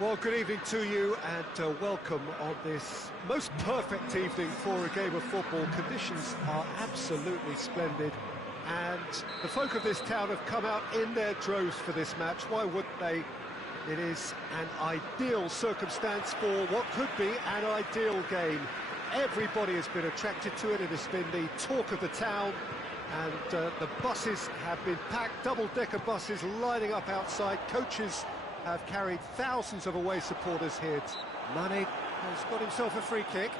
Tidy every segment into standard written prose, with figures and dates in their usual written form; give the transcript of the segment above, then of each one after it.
Well, good evening to you and welcome on this most perfect evening for a game of football. Conditions are absolutely splendid and the folk of this town have come out in their droves for this match. Why wouldn't they? It is an ideal circumstance for what could be an ideal game. Everybody has been attracted to it. It has been the talk of the town, and the buses have been packed, double-decker buses lining up outside. Coaches have carried thousands of away supporters here. Mane has got himself a free kick.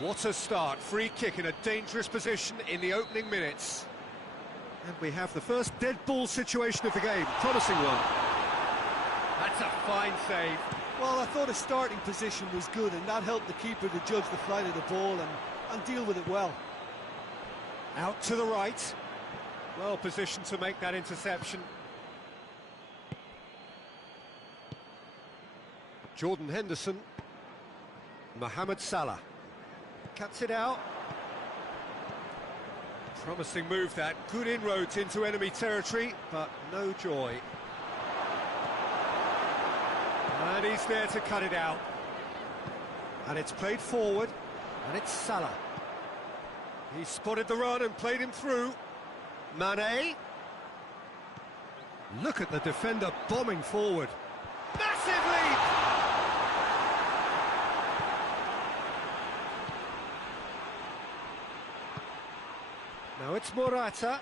What a start, free kick in a dangerous position in the opening minutes. And we have the first dead ball situation of the game, promising one. That's a fine save. Well, I thought his starting position was good, and that helped the keeper to judge the flight of the ball and deal with it well. Out to the right. Well positioned to make that interception. Jordan Henderson. Mohamed Salah. Cuts it out. Promising move that. Good inroads into enemy territory, but no joy. And he's there to cut it out. And it's played forward, and it's Salah. He spotted the run and played him through. Mane. Look at the defender bombing forward. Massive lead! Now it's Morata.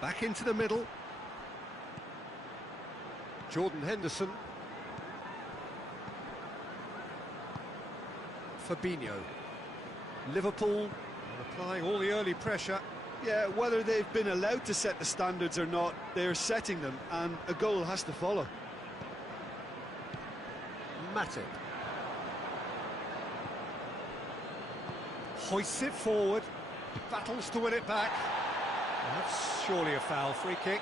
Back into the middle. Jordan Henderson. Fabinho. Liverpool applying all the early pressure. Yeah, whether they've been allowed to set the standards or not, they're setting them, and a goal has to follow. Matip. Hoists it forward, battles to win it back. That's surely a foul, free kick.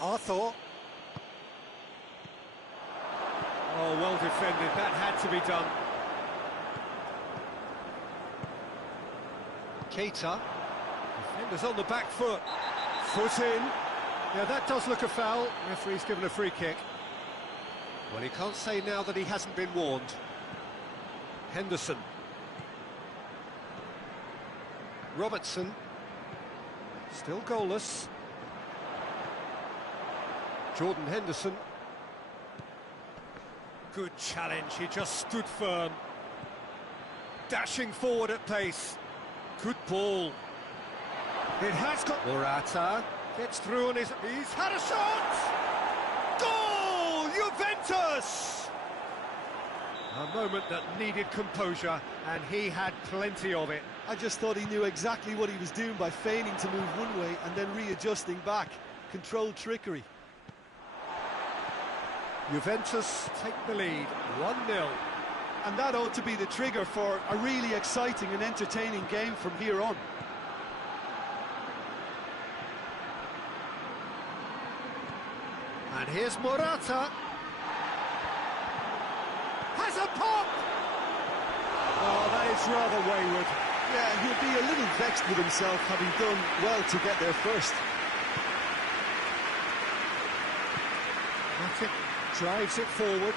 Arthur. Oh, well defended, that had to be done. Keita. Defenders on the back foot. Foot in. Yeah, that does look a foul. Referee's given a free kick. Well, he can't say now that he hasn't been warned. Henderson. Robertson. Still goalless. Jordan Henderson. Good challenge, he just stood firm. Dashing forward at pace. Good ball. It has got... Morata gets through on his... He's had a shot! Goal! Juventus! A moment that needed composure, and he had plenty of it. I just thought he knew exactly what he was doing by feigning to move one way and then readjusting back. Controlled trickery. Juventus take the lead, 1-0. And that ought to be the trigger for a really exciting and entertaining game from here on. And here's Morata. Has a pop! Oh, that is rather wayward. Yeah, he'll be a little vexed with himself, having done well to get there first. Matip drives it forward.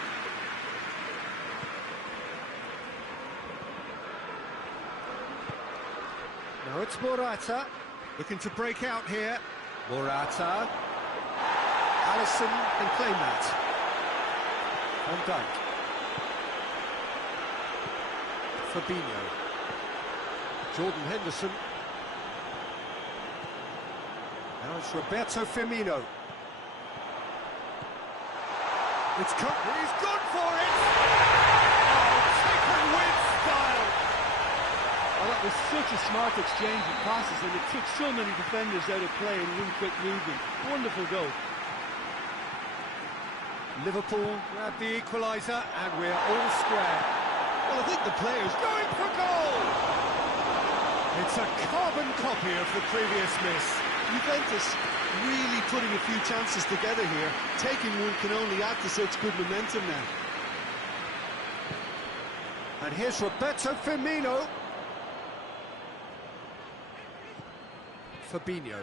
Now it's Morata, looking to break out here. Morata. Alisson can claim that. Van Dijk. Fabinho. Jordan Henderson. Now it's Roberto Firmino. It's cut. He's good for it! Oh, taken with style! Well, that was such a smart exchange of passes, and it took so many defenders out of play in one quick movement. Wonderful goal. Liverpool grab the equaliser, and we're all square. Well, I think the players going for goal! It's a carbon copy of the previous miss. Juventus really putting a few chances together here. Taking one can only add to such good momentum now. And here's Roberto Firmino. Fabinho.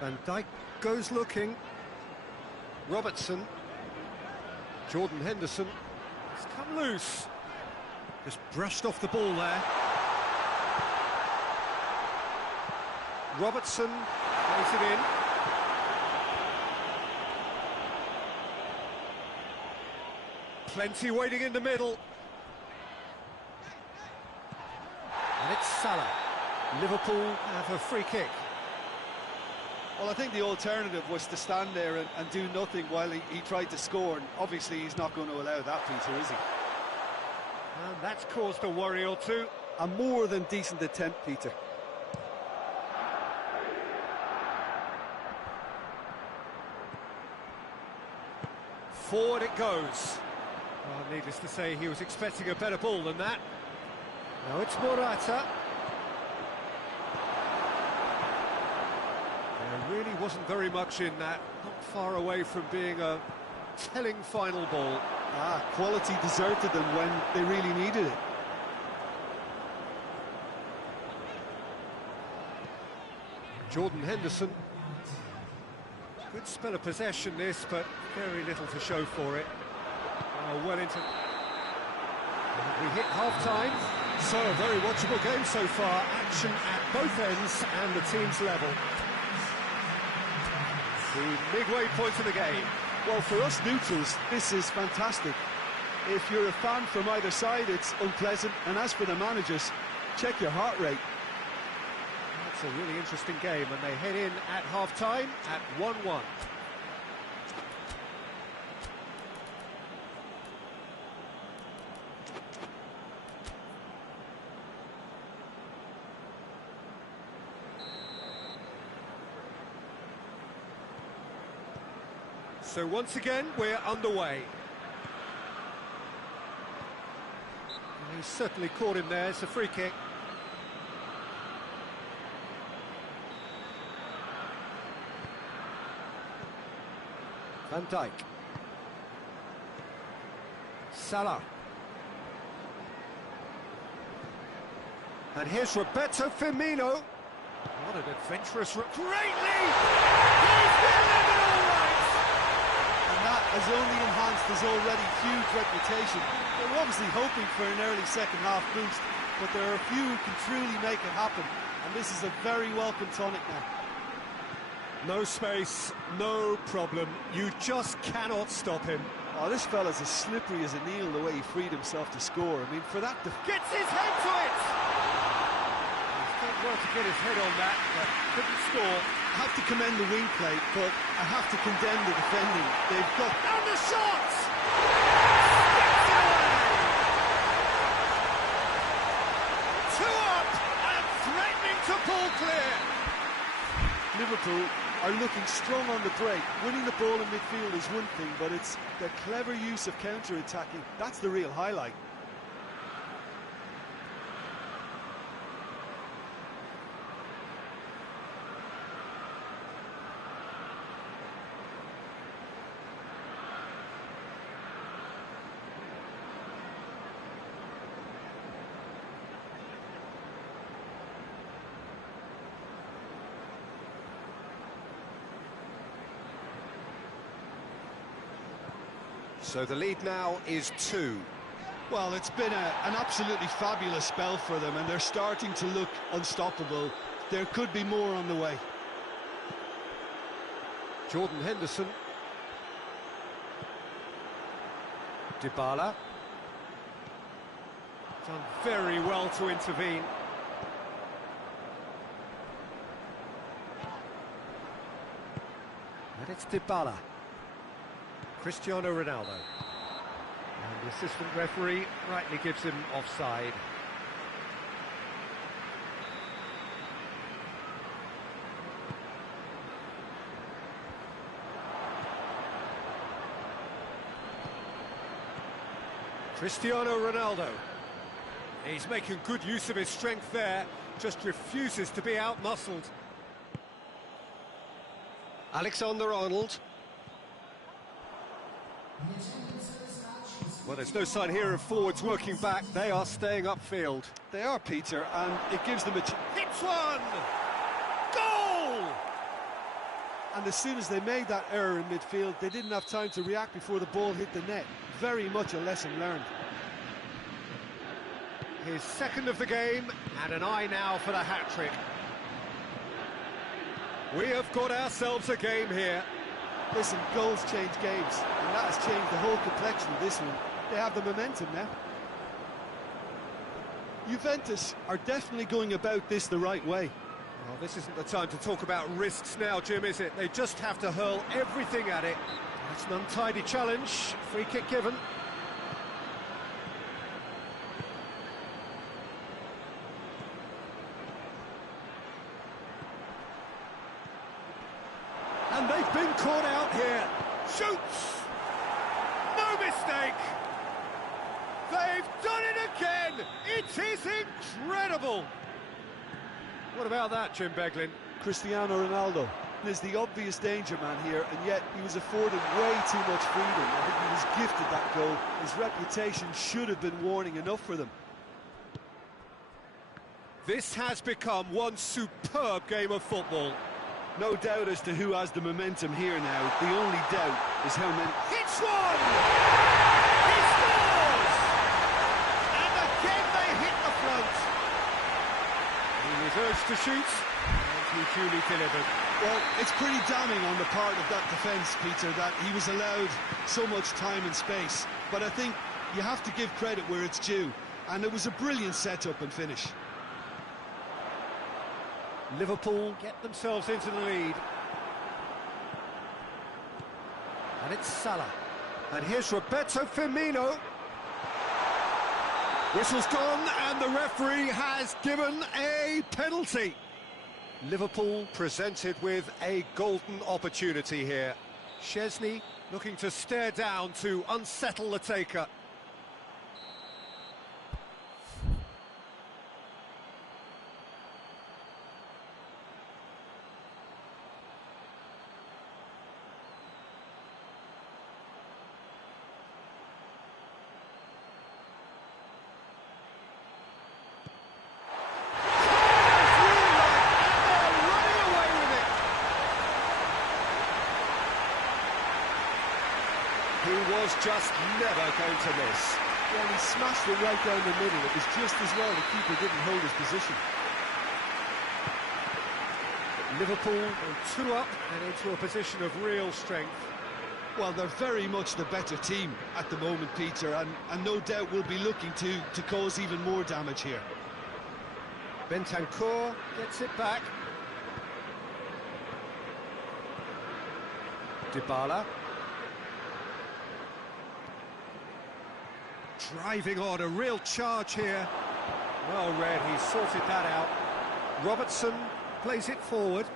Van Dijk goes looking. Robertson. Jordan Henderson. It's come loose. Just brushed off the ball there. Robertson plays it in. Plenty waiting in the middle. And it's Salah. Liverpool have a free kick. Well, I think the alternative was to stand there and do nothing while he tried to score, and obviously he's not going to allow that, Peter, is he? And that's caused a worry or two. A more than decent attempt, Peter. Forward it goes. Well, needless to say, he was expecting a better ball than that. Now it's Morata. There really wasn't very much in that, not far away from being a telling final ball. Quality deserted them when they really needed it. Jordan Henderson. Good spell of possession this, but very little to show for it. Well into... And we hit half-time. So, a very watchable game so far. Action at both ends and the team's level. The midway point of the game. Well, for us neutrals, this is fantastic. If you're a fan from either side, it's unpleasant. And as for the managers, check your heart rate. That's a really interesting game, and they head in at half-time at 1-1. So once again, we're underway. And he's certainly caught him there. It's a free kick. Van Dijk. Salah. And here's Roberto Firmino. What an adventurous... Great lead! He's delivered all right! And that has only enhanced his already huge reputation. They were obviously hoping for an early second-half boost, but there are a few who can truly make it happen. And this is a very welcome tonic now. No space, no problem. You just cannot stop him. Oh, this fella's as slippery as a needle the way he freed himself to score. I mean, for that... Gets his head to it! He's done well to get his head on that, but couldn't score. I have to commend the wing play, but I have to condemn the defending. They've got... And the shots! Two up and threatening to pull clear. Liverpool are looking strong on the break. Winning the ball in midfield is one thing, but it's the clever use of counter-attacking. That's the real highlight. So the lead now is 2. Well, it's been an absolutely fabulous spell for them, and they're starting to look unstoppable. There could be more on the way. Jordan Henderson. Dybala. Done very well to intervene. And it's Dybala. Cristiano Ronaldo. And the assistant referee rightly gives him offside. Cristiano Ronaldo. He's making good use of his strength there, just refuses to be out-muscled. Alexander-Arnold. Well, there's no sign here of forwards working back. They are staying upfield. They are, Peter, and it gives them a hits one! Goal! And as soon as they made that error in midfield, they didn't have time to react before the ball hit the net. Very much a lesson learned. His second of the game, and an eye now for the hat-trick. We have got ourselves a game here. Listen, goals change games, and that has changed the whole complexion of this one. They have the momentum now. Juventus are definitely going about this the right way. Well, this isn't the time to talk about risks now, Jim, is it? They just have to hurl everything at it. It's an untidy challenge. Free kick given. And they've been caught out here. Shoots! No mistake! They've done it again! It is incredible! What about that, Jim Beglin? Cristiano Ronaldo is the obvious danger man here, and yet he was afforded way too much freedom. I think he was gifted that goal. His reputation should have been warning enough for them. This has become one superb game of football. No doubt as to who has the momentum here now. The only doubt is how many... Hits one! He scores! And again they hit the front. He was urged to shoot, and he duly delivered. Well, it's pretty damning on the part of that defence, Peter, that he was allowed so much time and space. But I think you have to give credit where it's due. And it was a brilliant setup and finish. Liverpool get themselves into the lead. And it's Salah. And here's Roberto Firmino. Whistle's gone, and the referee has given a penalty. Liverpool presented with a golden opportunity here. Szczesny looking to stare down to unsettle the taker. He was just never going to miss. Well, he smashed it right down the middle. It was just as well the keeper didn't hold his position. Liverpool are 2 up and into a position of real strength. Well, they're very much the better team at the moment, Peter, and no doubt will be looking to cause even more damage here. Bentancur gets it back. Dybala. Driving on, a real charge here. Well read, he sorted that out. Robertson plays it forward.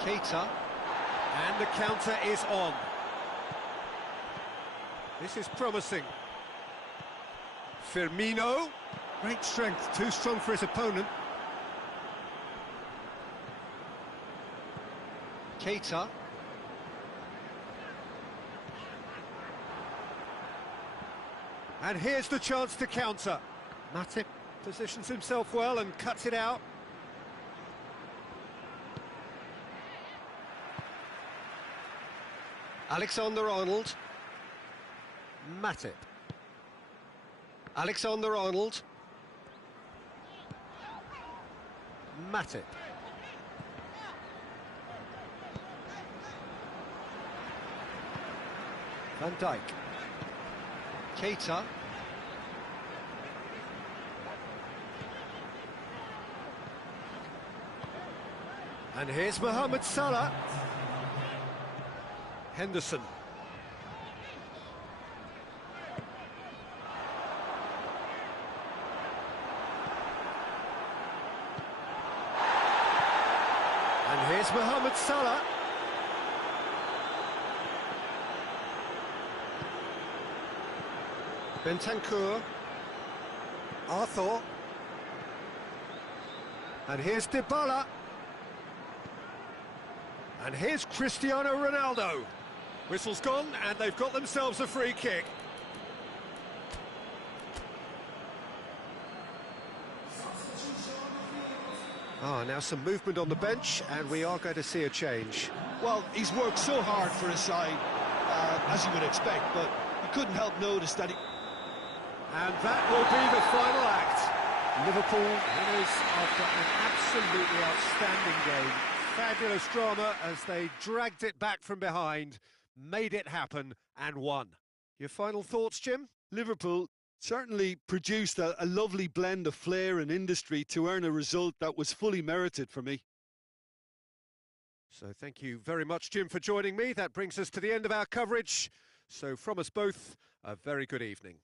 Keita, and the counter is on. This is promising. Firmino, great strength, too strong for his opponent. Keita. And here's the chance to counter. Matip positions himself well and cuts it out. Alexander-Arnold. Matip. Alexander-Arnold. Matip. Van Dijk. Keita. And here's Mohamed Salah. Henderson. And here's Mohamed Salah. Bentancur. Arthur. And here's Dybala. And here's Cristiano Ronaldo. Whistle's gone, and they've got themselves a free kick. Now some movement on the bench, and we are going to see a change. Well, he's worked so hard for his side, as you would expect, but you couldn't help notice that he... And that will be the final act. Liverpool winners after an absolutely outstanding game. Fabulous drama as they dragged it back from behind, made it happen and won. Your final thoughts, Jim? Liverpool certainly produced a lovely blend of flair and industry to earn a result that was fully merited for me. So thank you very much, Jim, for joining me. That brings us to the end of our coverage. So from us both, a very good evening.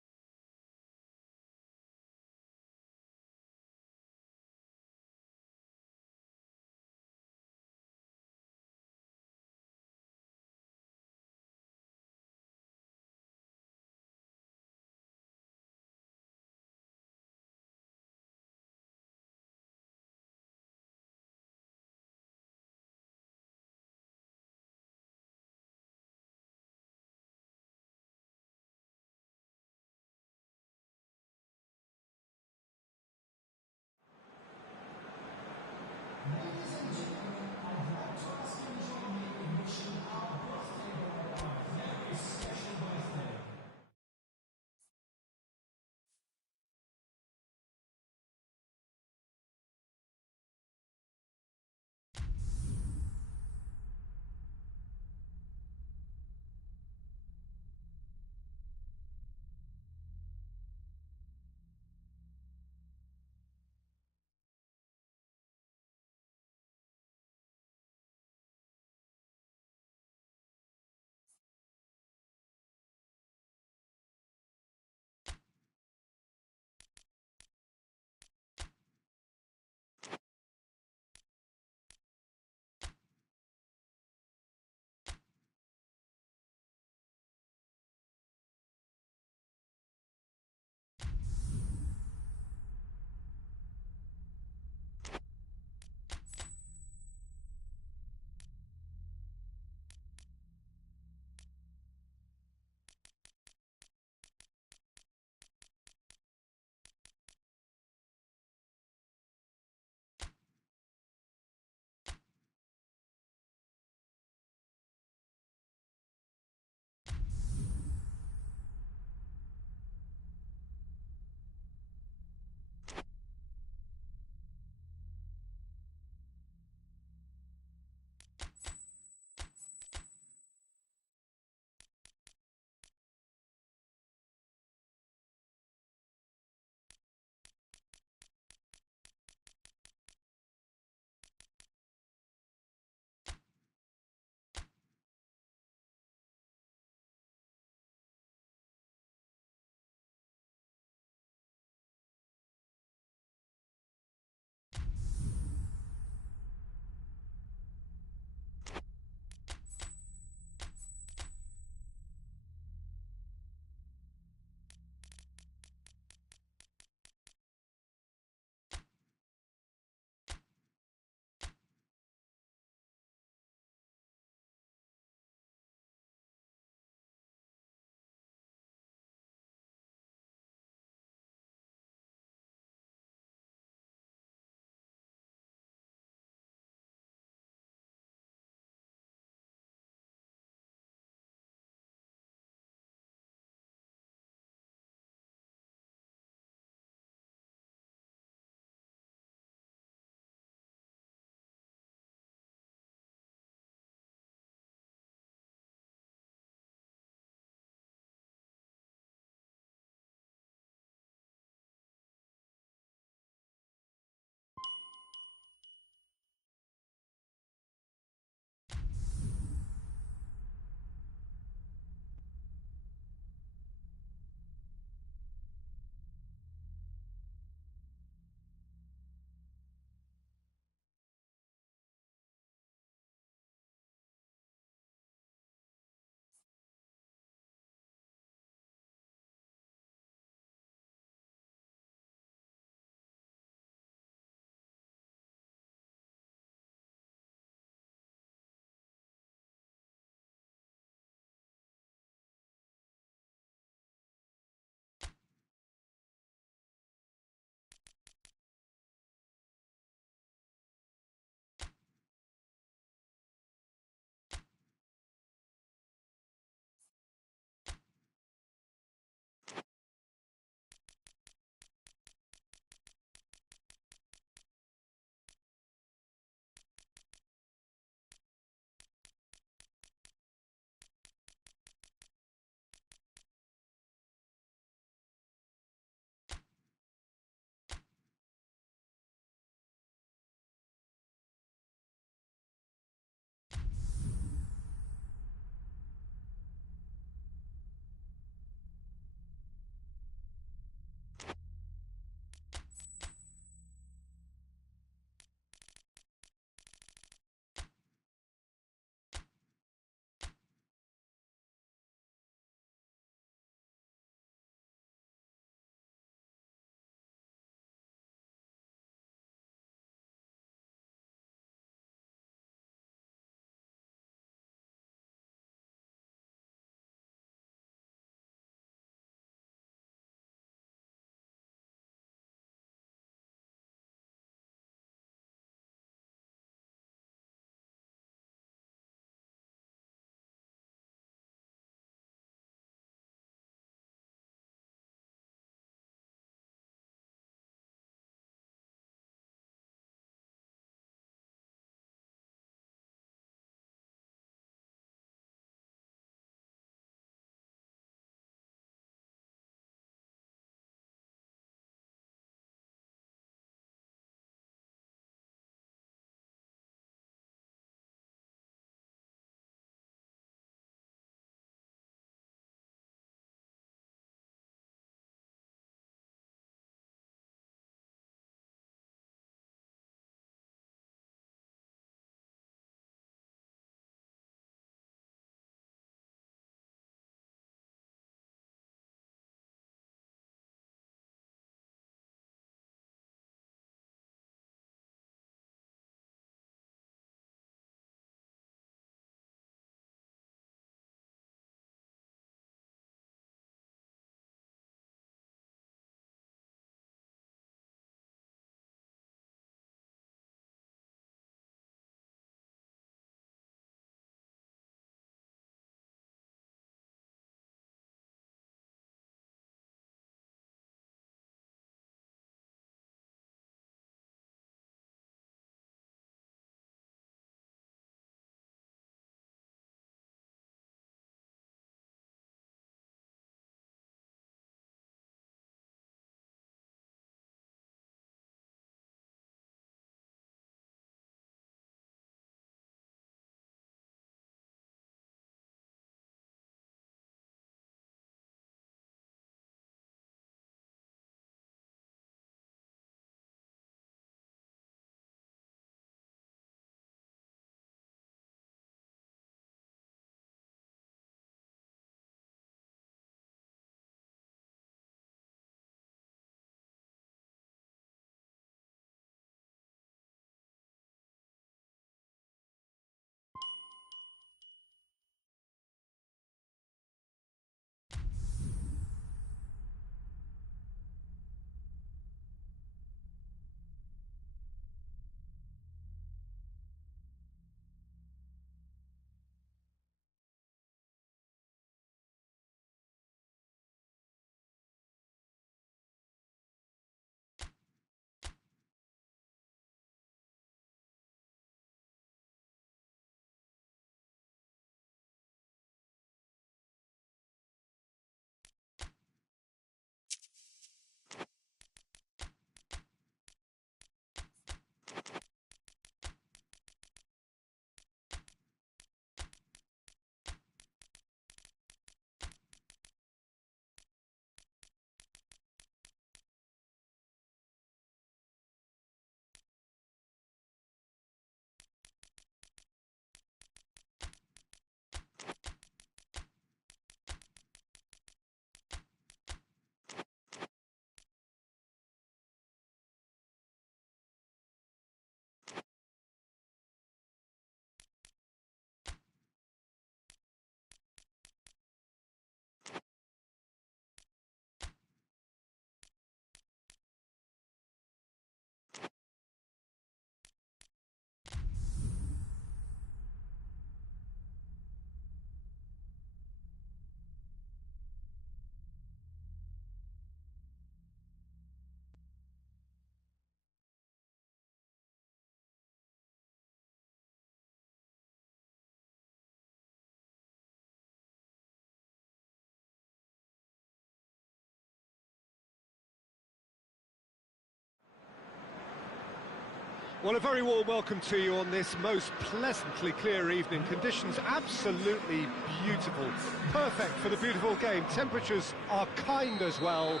Well, a very warm welcome to you on this most pleasantly clear evening. Conditions absolutely beautiful. Perfect for the beautiful game. Temperatures are kind as well.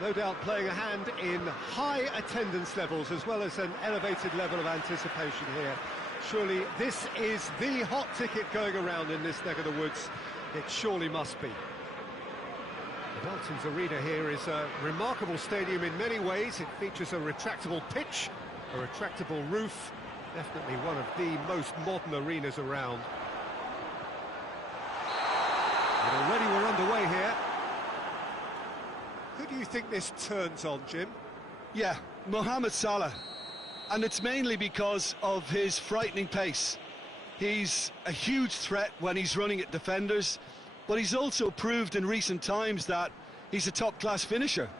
No doubt playing a hand in high attendance levels as well as an elevated level of anticipation here. Surely this is the hot ticket going around in this neck of the woods. It surely must be. The Velton's Arena here is a remarkable stadium in many ways. It features a retractable pitch, a retractable roof, definitely one of the most modern arenas around. And already we're underway here. Who do you think this turns on, Jim? Yeah, Mohamed Salah. And it's mainly because of his frightening pace. He's a huge threat when he's running at defenders, but he's also proved in recent times that he's a top-class finisher.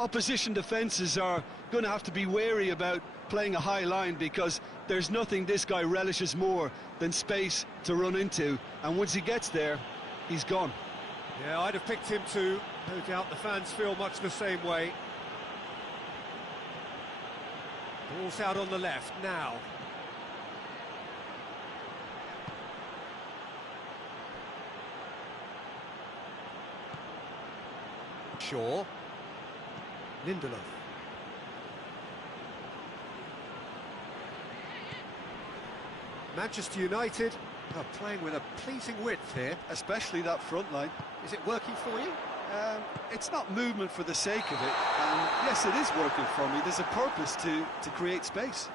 Opposition defences are going to have to be wary about playing a high line because there's nothing this guy relishes more than space to run into, and once he gets there, he's gone. Yeah, I'd have picked him too. No doubt the fans feel much the same way. Ball's out on the left now. Shaw. Lindelof. Manchester United are playing with a pleasing width here. Especially that front line. Is it working for you? It's not movement for the sake of it, and yes, it is working for me. There's a purpose to create space.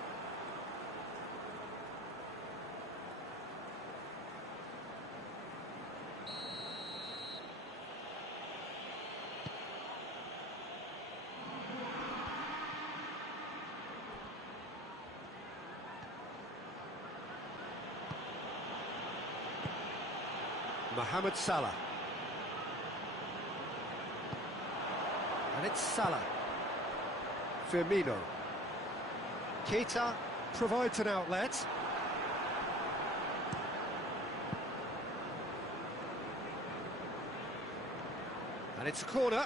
Mohamed Salah. And it's Salah. Firmino. Keita provides an outlet. And it's a corner.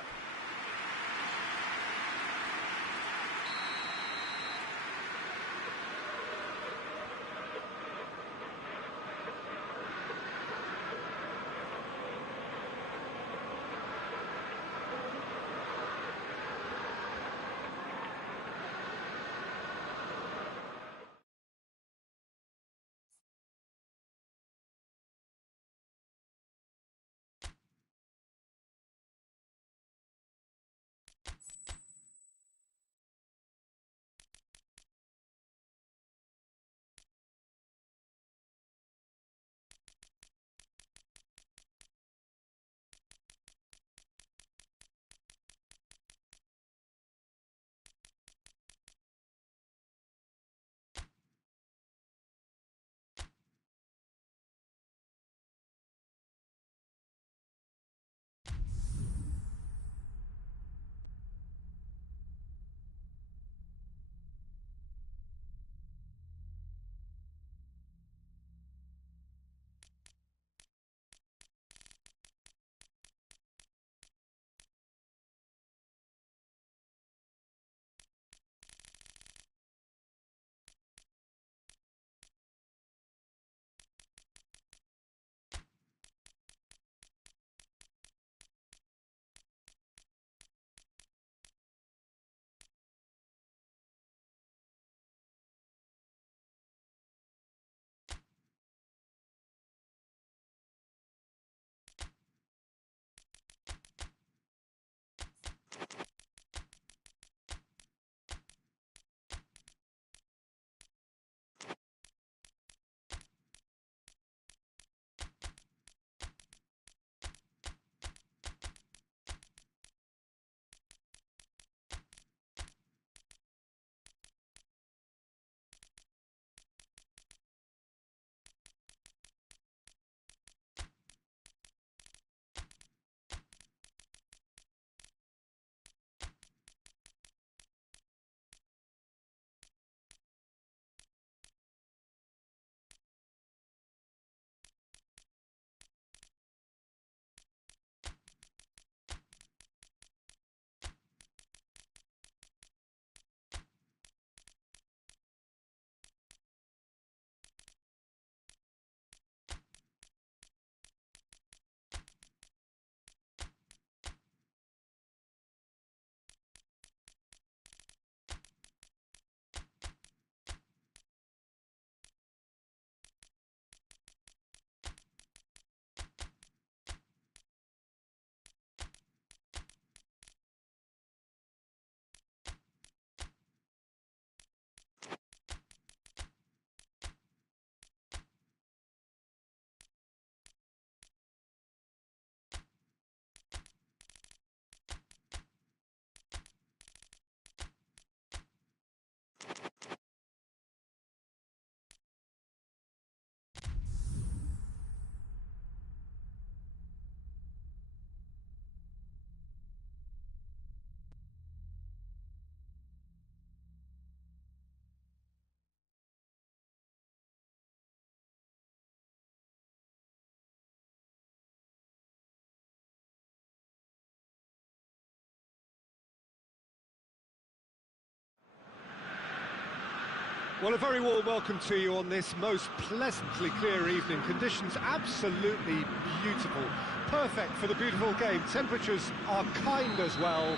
Well, a very warm welcome to you on this most pleasantly clear evening. Conditions absolutely beautiful. Perfect for the beautiful game. Temperatures are kind as well.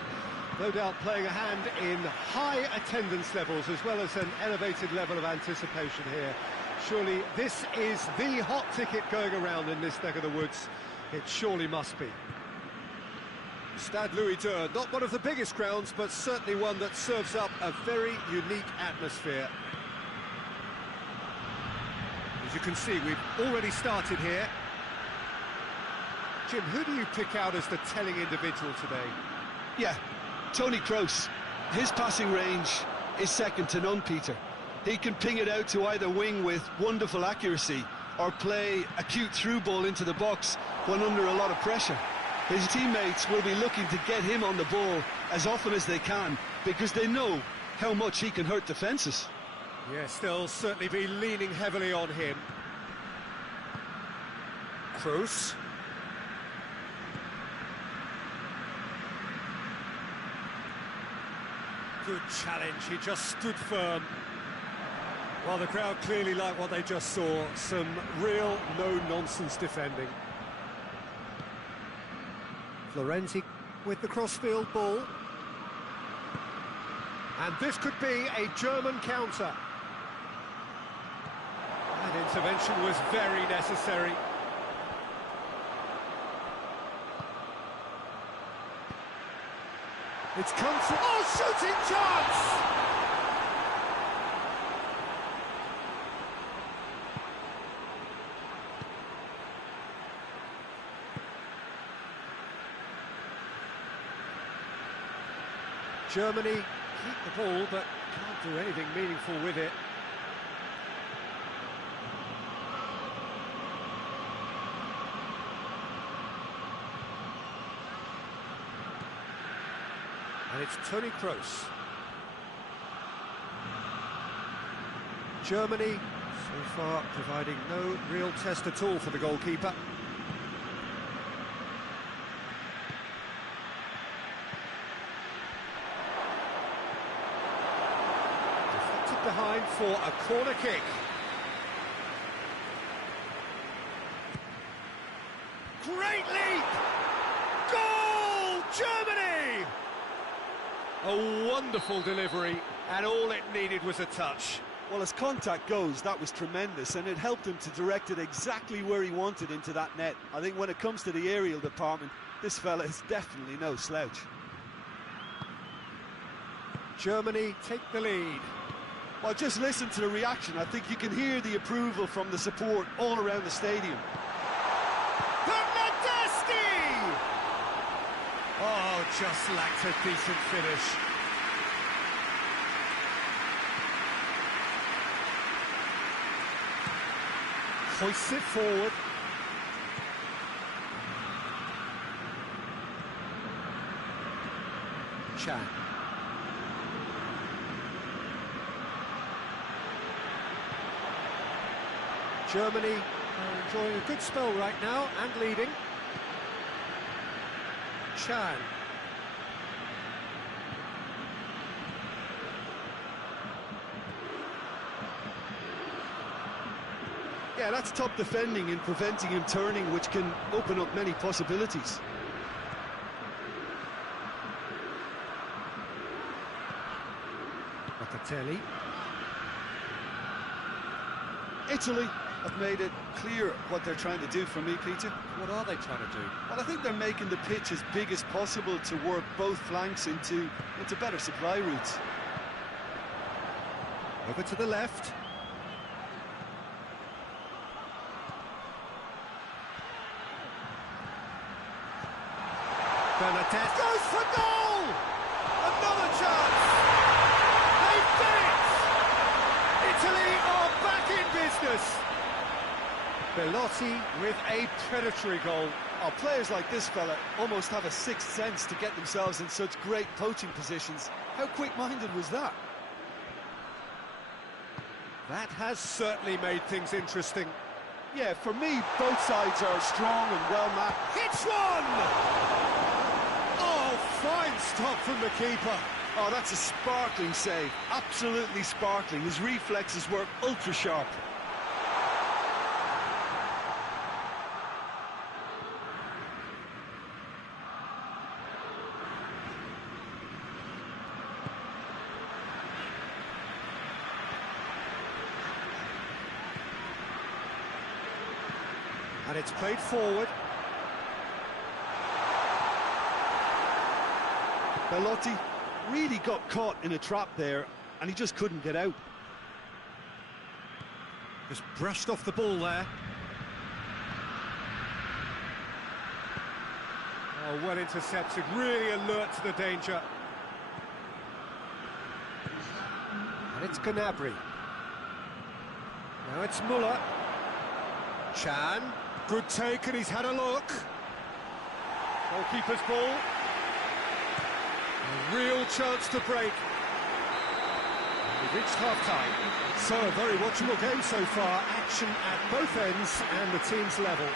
No doubt playing a hand in high attendance levels as well as an elevated level of anticipation here. Surely this is the hot ticket going around in this neck of the woods. It surely must be. Stade Louis II, not one of the biggest grounds, but certainly one that serves up a very unique atmosphere. As you can see, we've already started here. Jim, who do you pick out as the telling individual today? Yeah, Toni Kroos. His passing range is second to none, Peter. He can ping it out to either wing with wonderful accuracy or play a cute through ball into the box when under a lot of pressure. His teammates will be looking to get him on the ball as often as they can because they know how much he can hurt defences. Yes, they'll certainly be leaning heavily on him. Kroos. Good challenge, he just stood firm. Well, the crowd clearly like what they just saw. Some real no-nonsense defending. Florenzi with the crossfield ball. And this could be a German counter. That intervention was very necessary. It's come through. Oh, shooting chance! Germany keep the ball, but can't do anything meaningful with it. And it's Toni Kroos. Germany, so far, providing no real test at all for the goalkeeper. Deflected behind for a corner kick. Great leap! Goal! Germany! A wonderful delivery, and all it needed was a touch. Well, as contact goes, that was tremendous, and it helped him to direct it exactly where he wanted into that net. I think when it comes to the aerial department, this fella is definitely no slouch. Germany take the lead. Well, just listen to the reaction. I think you can hear the approval from the support all around the stadium. Oh, just lacked a decent finish. Hoists it forward. Chan. Germany are enjoying a good spell right now and leading. Chan. Yeah, that's top defending and preventing him turning, which can open up many possibilities. Locatelli. Italy have made it clear what they're trying to do for me, Peter. What are they trying to do? Well, I think they're making the pitch as big as possible to work both flanks into better supply routes. Over to the left. Bernadette goes for goal! Another chance! They've done it! Italy are back in business! Belotti with a predatory goal. Oh, players like this fella almost have a sixth sense to get themselves in such great poaching positions. How quick-minded was that? That has certainly made things interesting. Yeah, for me, both sides are strong and well-matched. Hits one! Oh, fine stop from the keeper. Oh, that's a sparkling save. Absolutely sparkling. His reflexes were ultra sharp. And it's played forward. Belotti really got caught in a trap there, and he just couldn't get out. Just brushed off the ball there. Oh, well intercepted, really alert to the danger. And it's Gnabry. Now it's Muller. Chan, good take, and he's had a look. Goalkeeper's ball. A real chance to break. We've reached half-time. So, a very watchable game so far. Action at both ends and the teams level.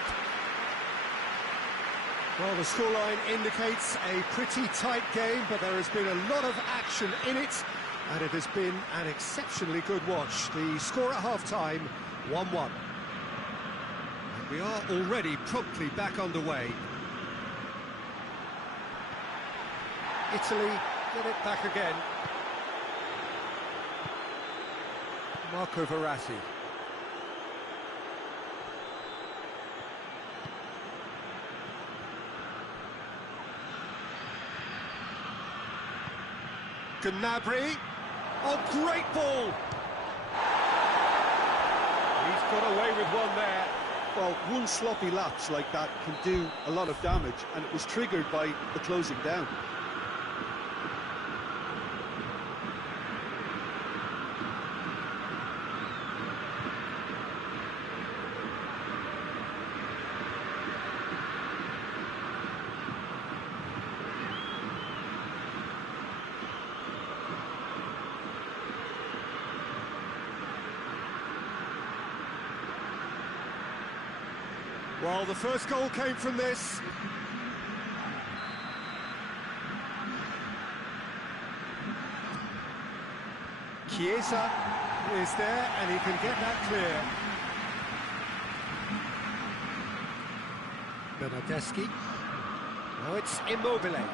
Well, the scoreline indicates a pretty tight game, but there has been a lot of action in it, and it has been an exceptionally good watch. The score at half-time, 1-1. And we are already promptly back underway. Italy get it back again. Marco Verratti. Gnabry. Oh, great ball! He's got away with one there. Well, one sloppy lapse like that can do a lot of damage, and it was triggered by the closing down. Well, the first goal came from this. Chiesa is there, and he can get that clear. Bernardeschi. Now it's Immobile.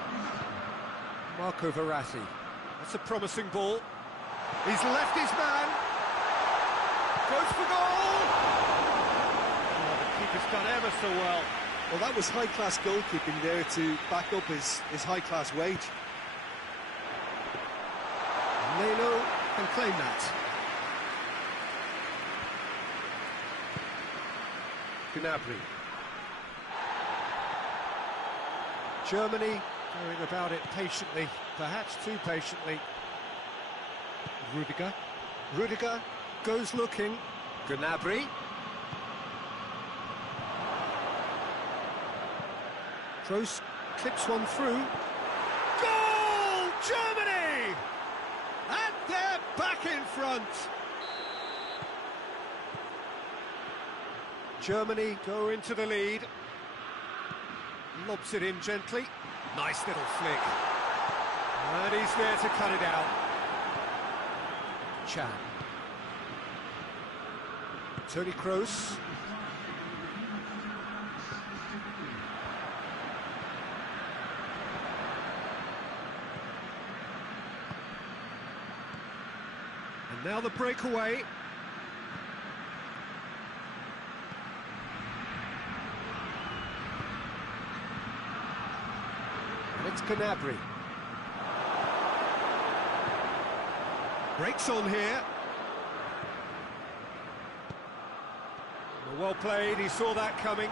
Marco Verratti. That's a promising ball. He's left his man. Goes for goal! Keeper's done ever so well. Well, that was high-class goalkeeping there to back up his high-class wage. Leno can claim that. Gnabry. Germany going about it patiently, perhaps too patiently. Rudiger. Rudiger goes looking. Gnabry. Kroos clips one through. Goal! Germany! And they're back in front. Germany go into the lead. Lobs it in gently. Nice little flick. And he's there to cut it out. Chan. Toni Kroos. And now the breakaway. And it's Gnabry. Breaks on here. Well played, he saw that coming.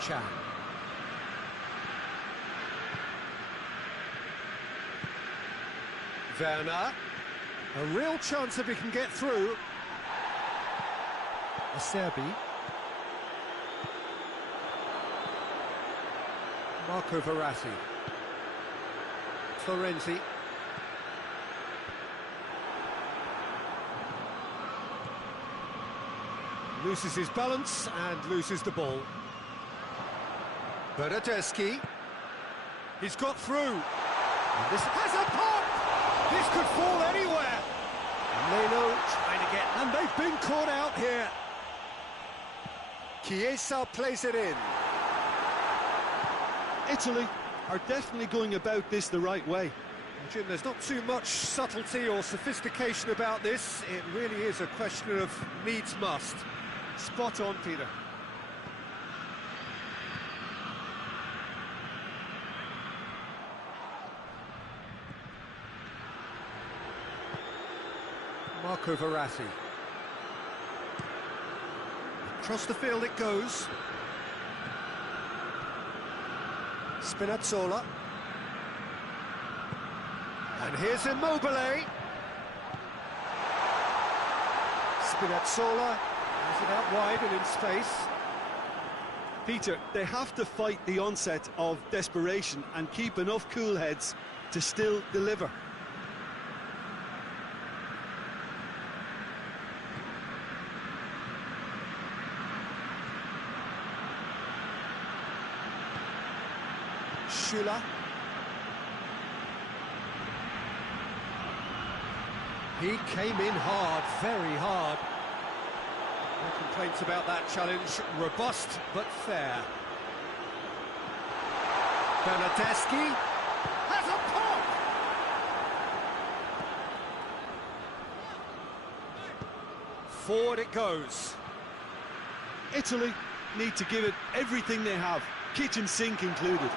Chan. Werner. A real chance if he can get through. Acerbi. Marco Verratti. Florenzi. Loses his balance and loses the ball. Bernardeschi. He's got through. And this has a pop! This could fall anywhere. Leno trying to get... And they've been caught out here. Chiesa plays it in. Italy are definitely going about this the right way. Jim, there's not too much subtlety or sophistication about this. It really is a question of needs must. Spot on, Peter. Marco Verratti. Across the field it goes. Spinazzola. And here's Immobile. Spinazzola has it out wide and in space. Peter, they have to fight the onset of desperation and keep enough cool heads to still deliver. Schüller. He came in hard, very hard. No complaints about that challenge. Robust, but fair. Bernardeschi has a pop! Forward it goes. Italy need to give it everything they have, kitchen sink included.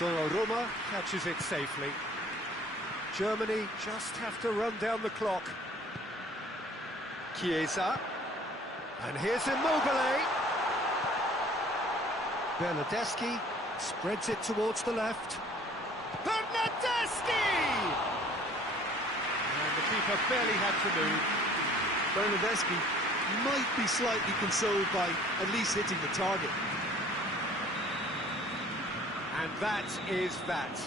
Donnarumma catches it safely. Germany just have to run down the clock. Chiesa. And here's Immobile. Bernardeschi spreads it towards the left. Bernardeschi! And the keeper barely had to move. Bernardeschi might be slightly consoled by at least hitting the target. And that is that.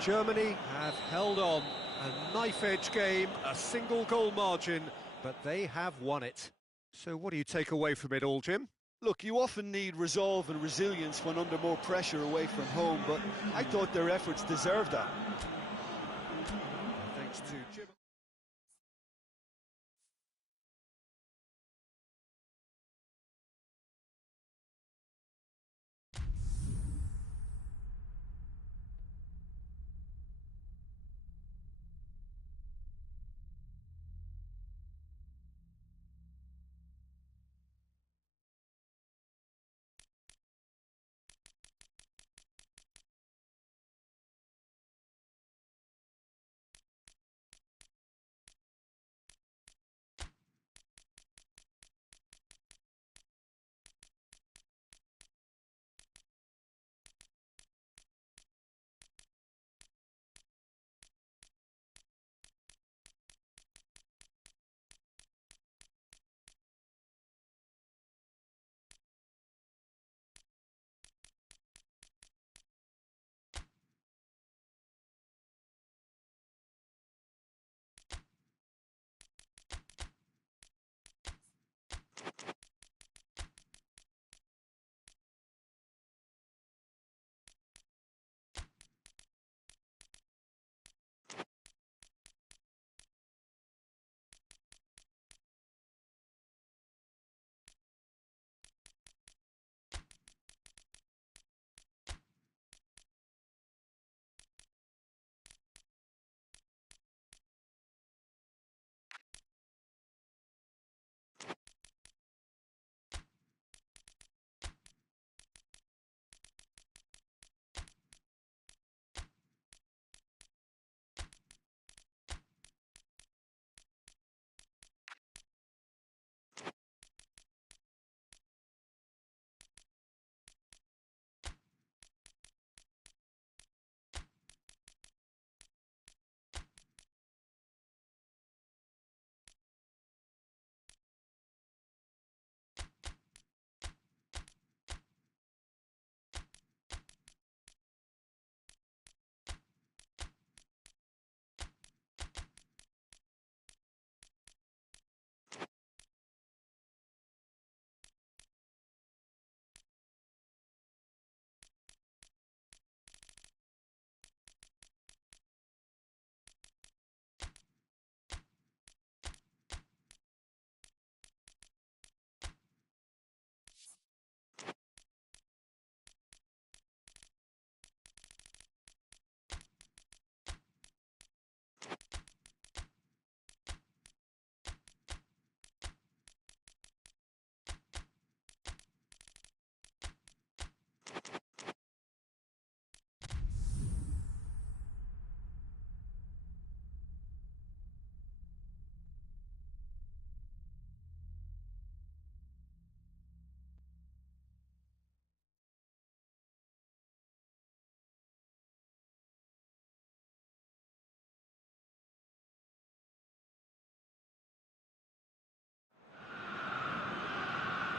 Germany have held on. A knife-edge game, a single goal margin, but they have won it. So what do you take away from it all, Jim? Look, you often need resolve and resilience when under more pressure away from home, but I thought their efforts deserved that. Thanks to Jim.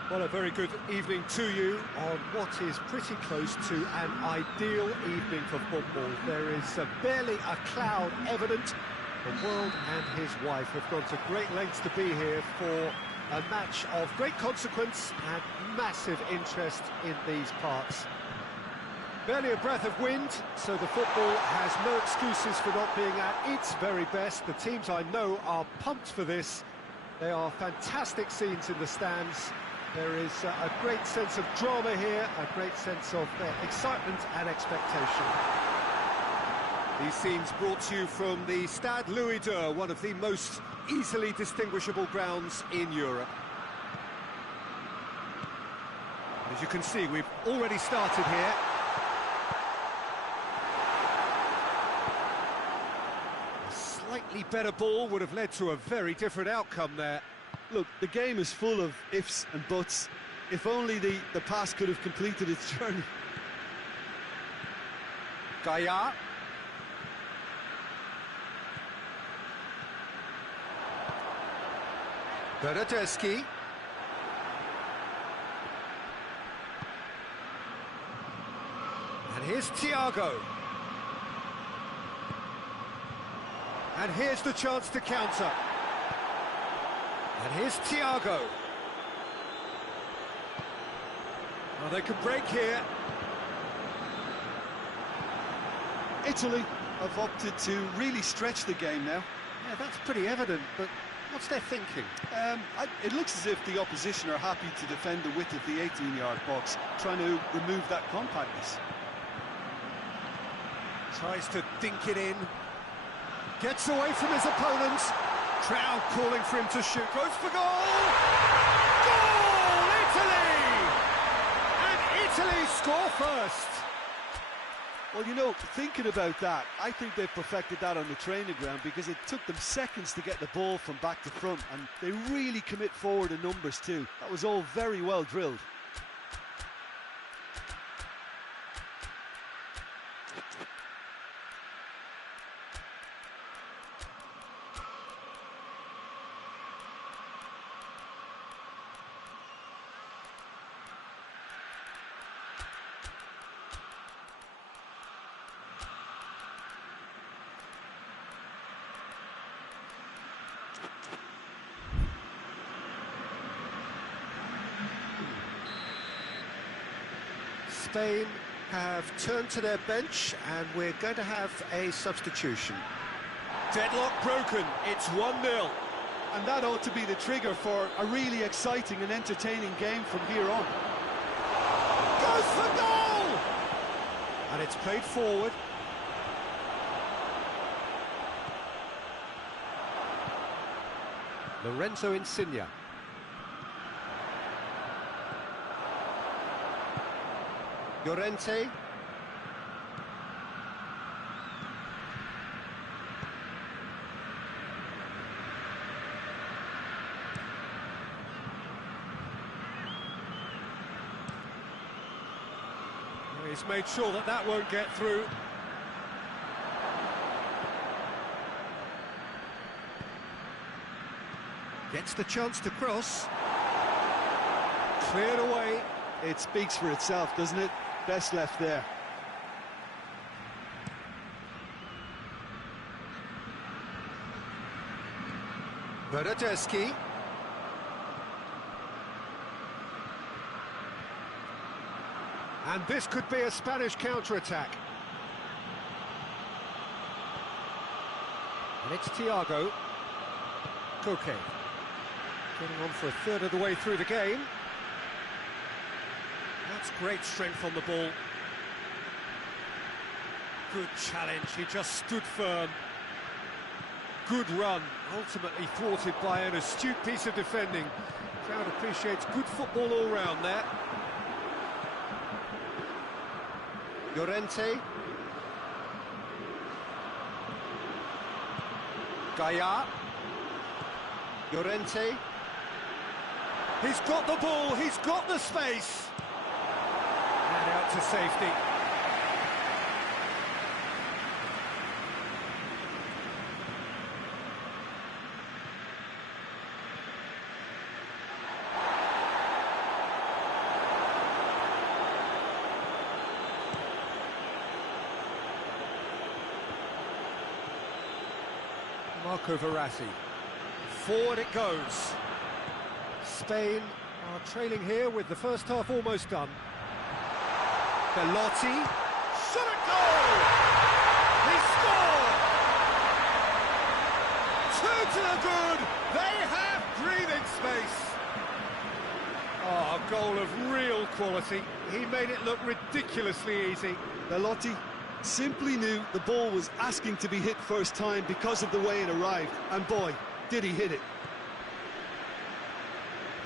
Well, a very good evening to you on what is pretty close to an ideal evening for football. There is barely a cloud evident. The world and his wife have gone to great lengths to be here for a match of great consequence and massive interest in these parts. Barely a breath of wind, so the football has no excuses for not being at its very best. The teams I know are pumped for this. They are fantastic scenes in the stands. There is a great sense of drama here, a great sense of excitement and expectation. These scenes brought to you from the Stade Louis II, one of the most easily distinguishable grounds in Europe. As you can see, we've already started here. A slightly better ball would have led to a very different outcome there. Look, the game is full of ifs and buts. If only the pass could have completed its journey. Gaillard. Bernardeschi. And here's Thiago. And here's the chance to counter. And here's Thiago. Well, they could break here. Italy have opted to really stretch the game now. Yeah, that's pretty evident, but what's their thinking? It looks as if the opposition are happy to defend the width of the 18-yard box, trying to remove that compactness. Tries to dink it in. Gets away from his opponent. Crowd calling for him to shoot. Goes for goal! Goal! Italy! And Italy score first. Well, you know, thinking about that, I think they've perfected that on the training ground because it took them seconds to get the ball from back to front, and they really commit forward in numbers too. That was all very well drilled. Spain have turned to their bench and we're going to have a substitution. Deadlock broken, it's 1-0. And that ought to be the trigger for a really exciting and entertaining game from here on. Goes for goal! And it's played forward. Lorenzo Insigne. Llorente. He's made sure that that won't get through. Gets the chance to cross. Cleared away. It speaks for itself, doesn't it? Best left there. Bernardeschi. And this could be a Spanish counter-attack. And it's Thiago. Koke. Getting on for a third of the way through the game. That's great strength on the ball. Good challenge, he just stood firm. Good run, ultimately thwarted by an astute piece of defending. Crowd appreciates good football all round there. Llorente. Gaillard. Llorente. He's got the ball, he's got the space. And out to safety. Marco Verratti. Forward it goes. Spain are trailing here with the first half almost done. Belotti. Shot it goal! He scored! 2 to the good! They have breathing space! Oh, a goal of real quality. He made it look ridiculously easy. Belotti simply knew the ball was asking to be hit first time because of the way it arrived. And boy, did he hit it.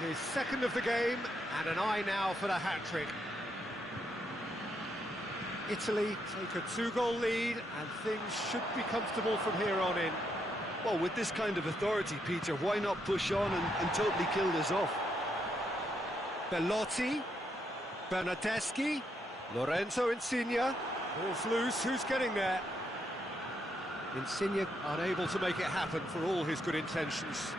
His second of the game, and an eye now for the hat-trick. Italy take a 2-goal lead, and things should be comfortable from here on in. Well, with this kind of authority, Peter, why not push on and totally kill this off? Belotti, Bernardeschi, Lorenzo Insigne. Ball's loose, who's getting there? Insigne unable to make it happen for all his good intentions.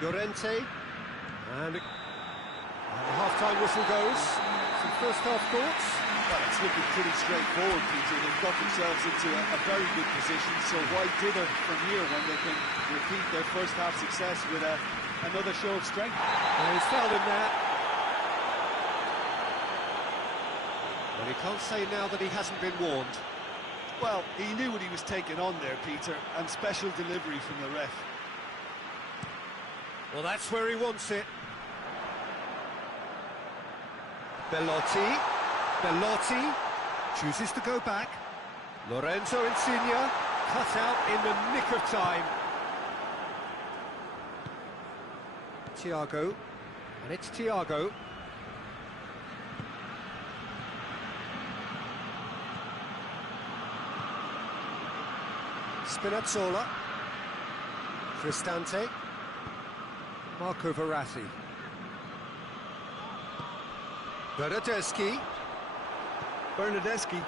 Llorente, and the half-time whistle goes. Some first-half thoughts? Well, it's looking pretty straightforward, Peter. They've got themselves into a very good position, so why dither from here when they can repeat their first-half success with another show of strength? Well, he's fouled him there. Well, he can't say now that he hasn't been warned. Well, he knew what he was taking on there, Peter, and special delivery from the ref. Well, that's where he wants it. Belotti. Belotti chooses to go back. Lorenzo Insigne cut out in the nick of time. Thiago, and it's Thiago. Spinazzola. Cristante. Marco Verratti. Bernardeschi. Bernardeschi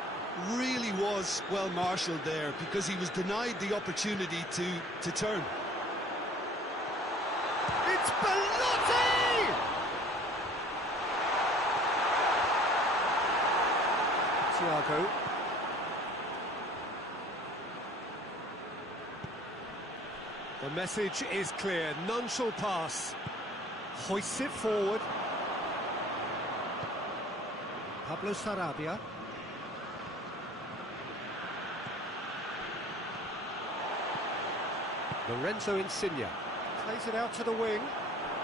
really was well marshalled there because he was denied the opportunity to turn. It's Belotti! Thiago. The message is clear, none shall pass. Hoists it forward. Pablo Sarabia. Lorenzo Insigne. Plays it out to the wing.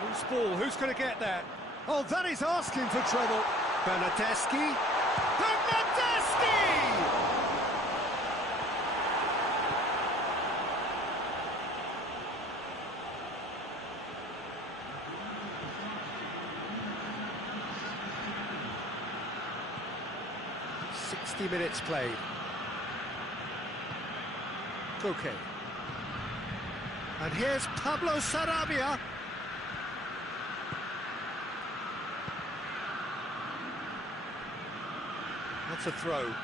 Who's ball? Who's going to get there? Oh, that is asking for trouble. Bernardeschi. Bernardeschi! Minutes played. Koke. And here's Pablo Sarabia. That's a throw.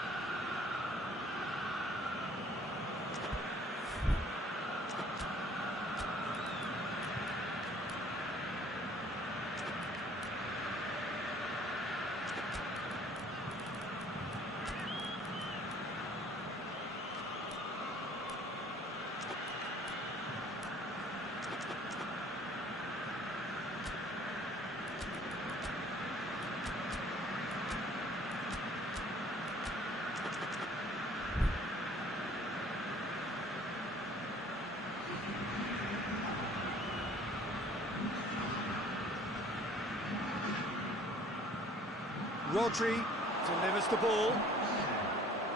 Rodri delivers the ball.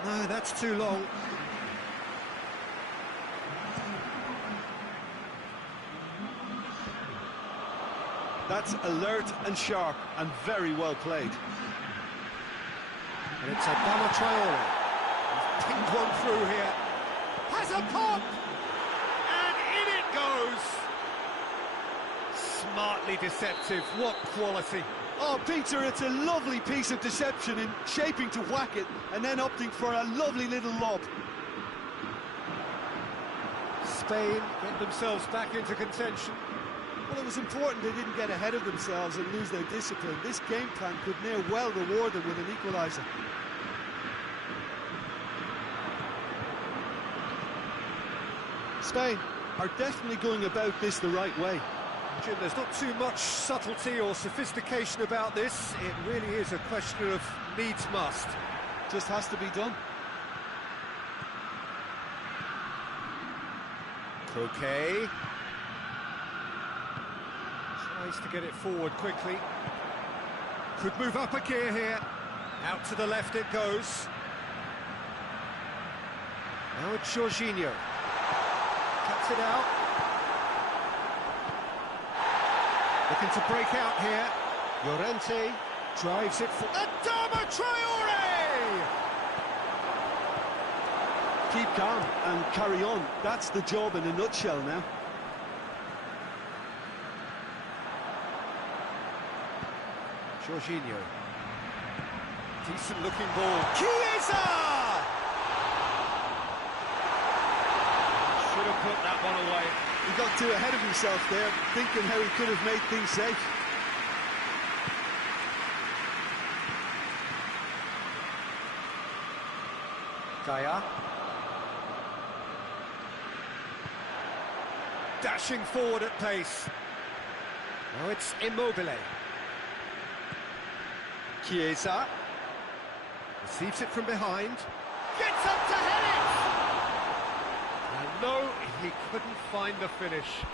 No, that's too long. That's alert and sharp and very well played. And it's Adama Traore. He's pinged one through here. Has a pop! And in it goes! Smartly deceptive, what quality. Oh, Peter, it's a lovely piece of deception in shaping to whack it and then opting for a lovely little lob. Spain get themselves back into contention. Well, it was important they didn't get ahead of themselves and lose their discipline. This game plan could near well reward them with an equaliser. Spain are definitely going about this the right way. Jim, there's not too much subtlety or sophistication about this. It really is a question of needs must. Just has to be done. Croquet. Tries to get it forward quickly. Could move up a gear here. Out to the left it goes. Now it's Jorginho. Cuts it out. Looking to break out here. Llorente drives it for Adama Traore! Keep calm and carry on. That's the job in a nutshell now. Jorginho. Decent looking ball. Chiesa! Should have put that one away. He got too ahead of himself there, thinking how he could have made things safe. Kaya. Dashing forward at pace. Now it's Immobile. Chiesa. Receives it from behind. Gets up to head it! And no, he couldn't find the finish.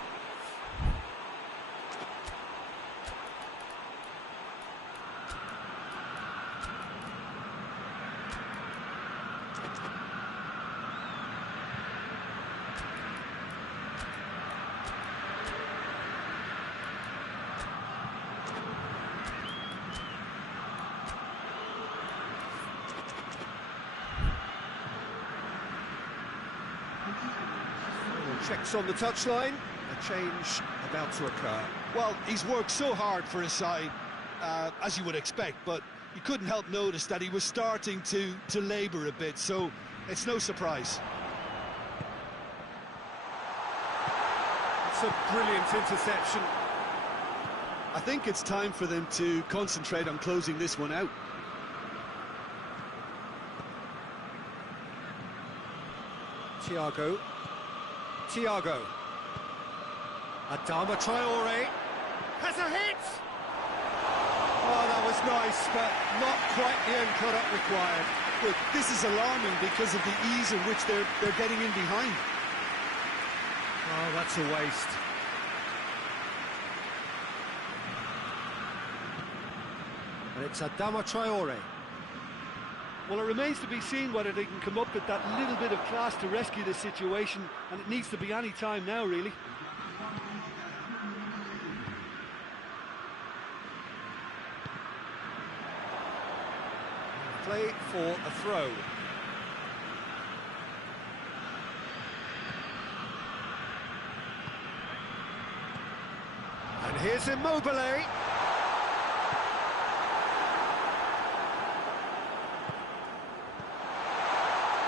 Checks on the touchline, a change about to occur. Well, he's worked so hard for his side, as you would expect, but you couldn't help notice that he was starting to labour a bit, so it's no surprise. It's a brilliant interception. I think it's time for them to concentrate on closing this one out. Thiago. Adama Traore has a hit! Oh, that was nice, but not quite the end product required. Look, this is alarming because of the ease in which they're getting in behind. Oh, that's a waste. And it's Adama Traore. Well, it remains to be seen whether they can come up with that little bit of class to rescue the situation, and it needs to be any time now, really. Play for a throw. And here's Immobile.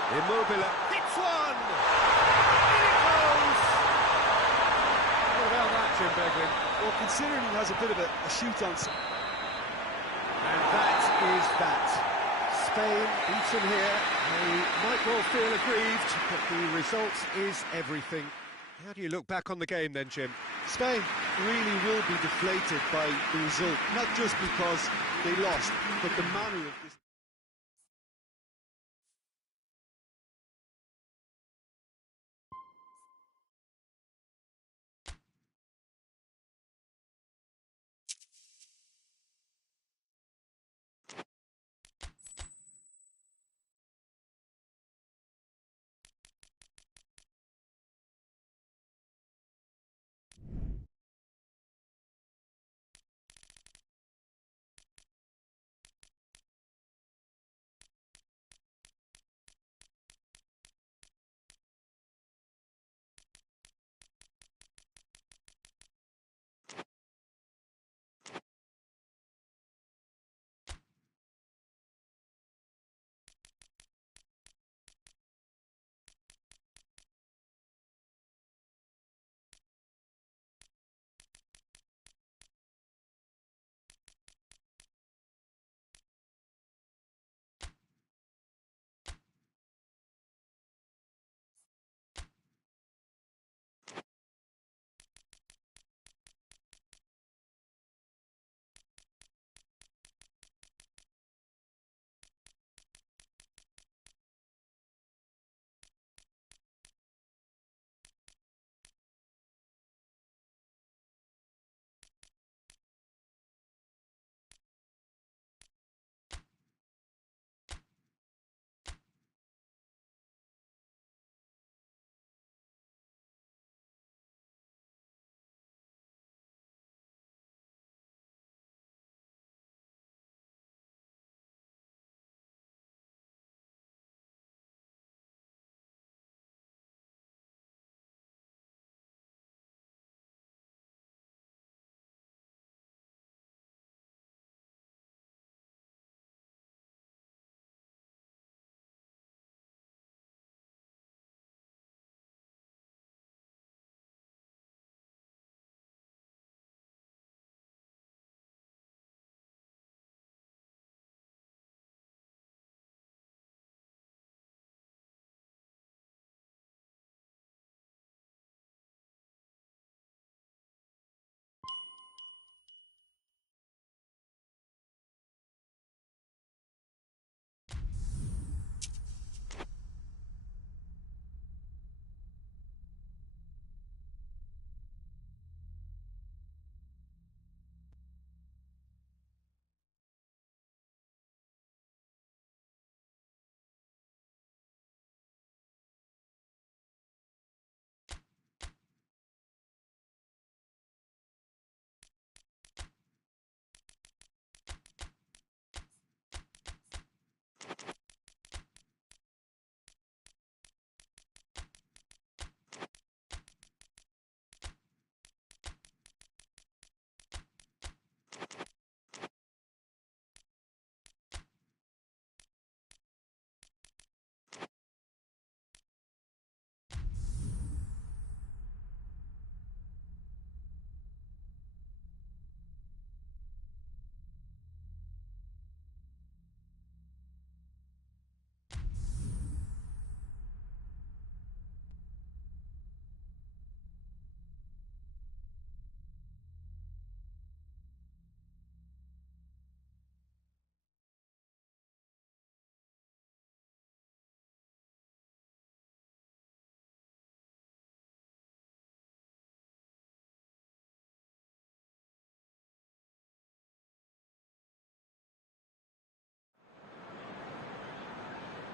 Immobile hits one! In it goes! What about that, Jim Beglin? Well, considering he has a bit of a shoot on... And that is that. Spain beaten here. They might well feel aggrieved, but the result is everything. How do you look back on the game then, Jim? Spain really will be deflated by the result, not just because they lost, but the manner of this...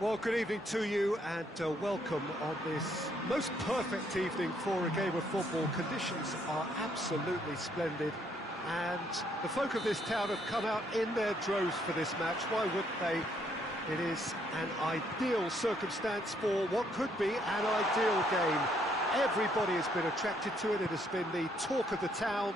Well, good evening to you and welcome on this most perfect evening for a game of football. Conditions are absolutely splendid and the folk of this town have come out in their droves for this match. Why wouldn't they? It is an ideal circumstance for what could be an ideal game. Everybody has been attracted to it. It has been the talk of the town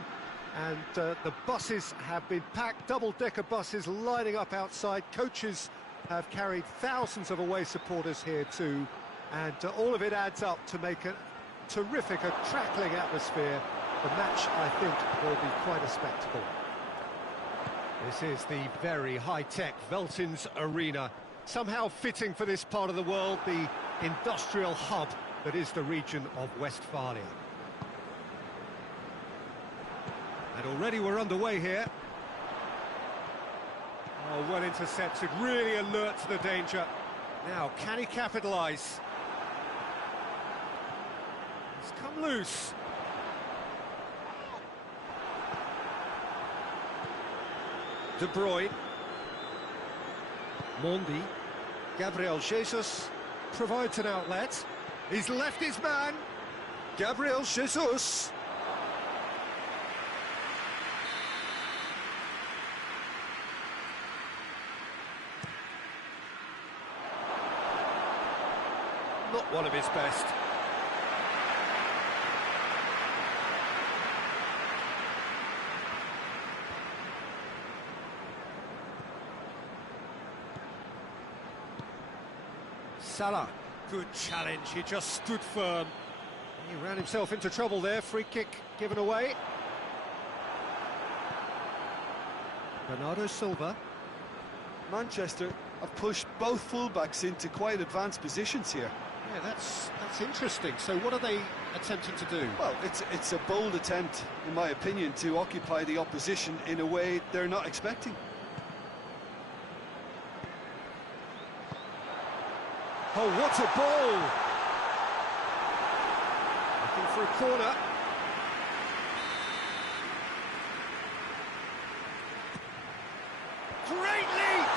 and the buses have been packed, double-decker buses lining up outside. Coaches have carried thousands of away supporters here too, and all of it adds up to make a terrific, crackling atmosphere. The match, I think, will be quite a spectacle. This is the very high-tech Veltins Arena, somehow fitting for this part of the world, the industrial hub that is the region of Westphalia. And already we're underway here. Oh, well intercepted, really alert to the danger. Now, can he capitalise? He's come loose. De Bruyne. Mondi. Gabriel Jesus provides an outlet. He's left his man. Gabriel Jesus. Not one of his best. Salah, good challenge, he just stood firm. He ran himself into trouble there, free kick given away. Bernardo Silva. Manchester have pushed both fullbacks into quite advanced positions here. Yeah, that's interesting. So what are they attempting to do? Well, it's a bold attempt, in my opinion, to occupy the opposition in a way they're not expecting. Oh, what a ball! Looking for a corner. Great leap!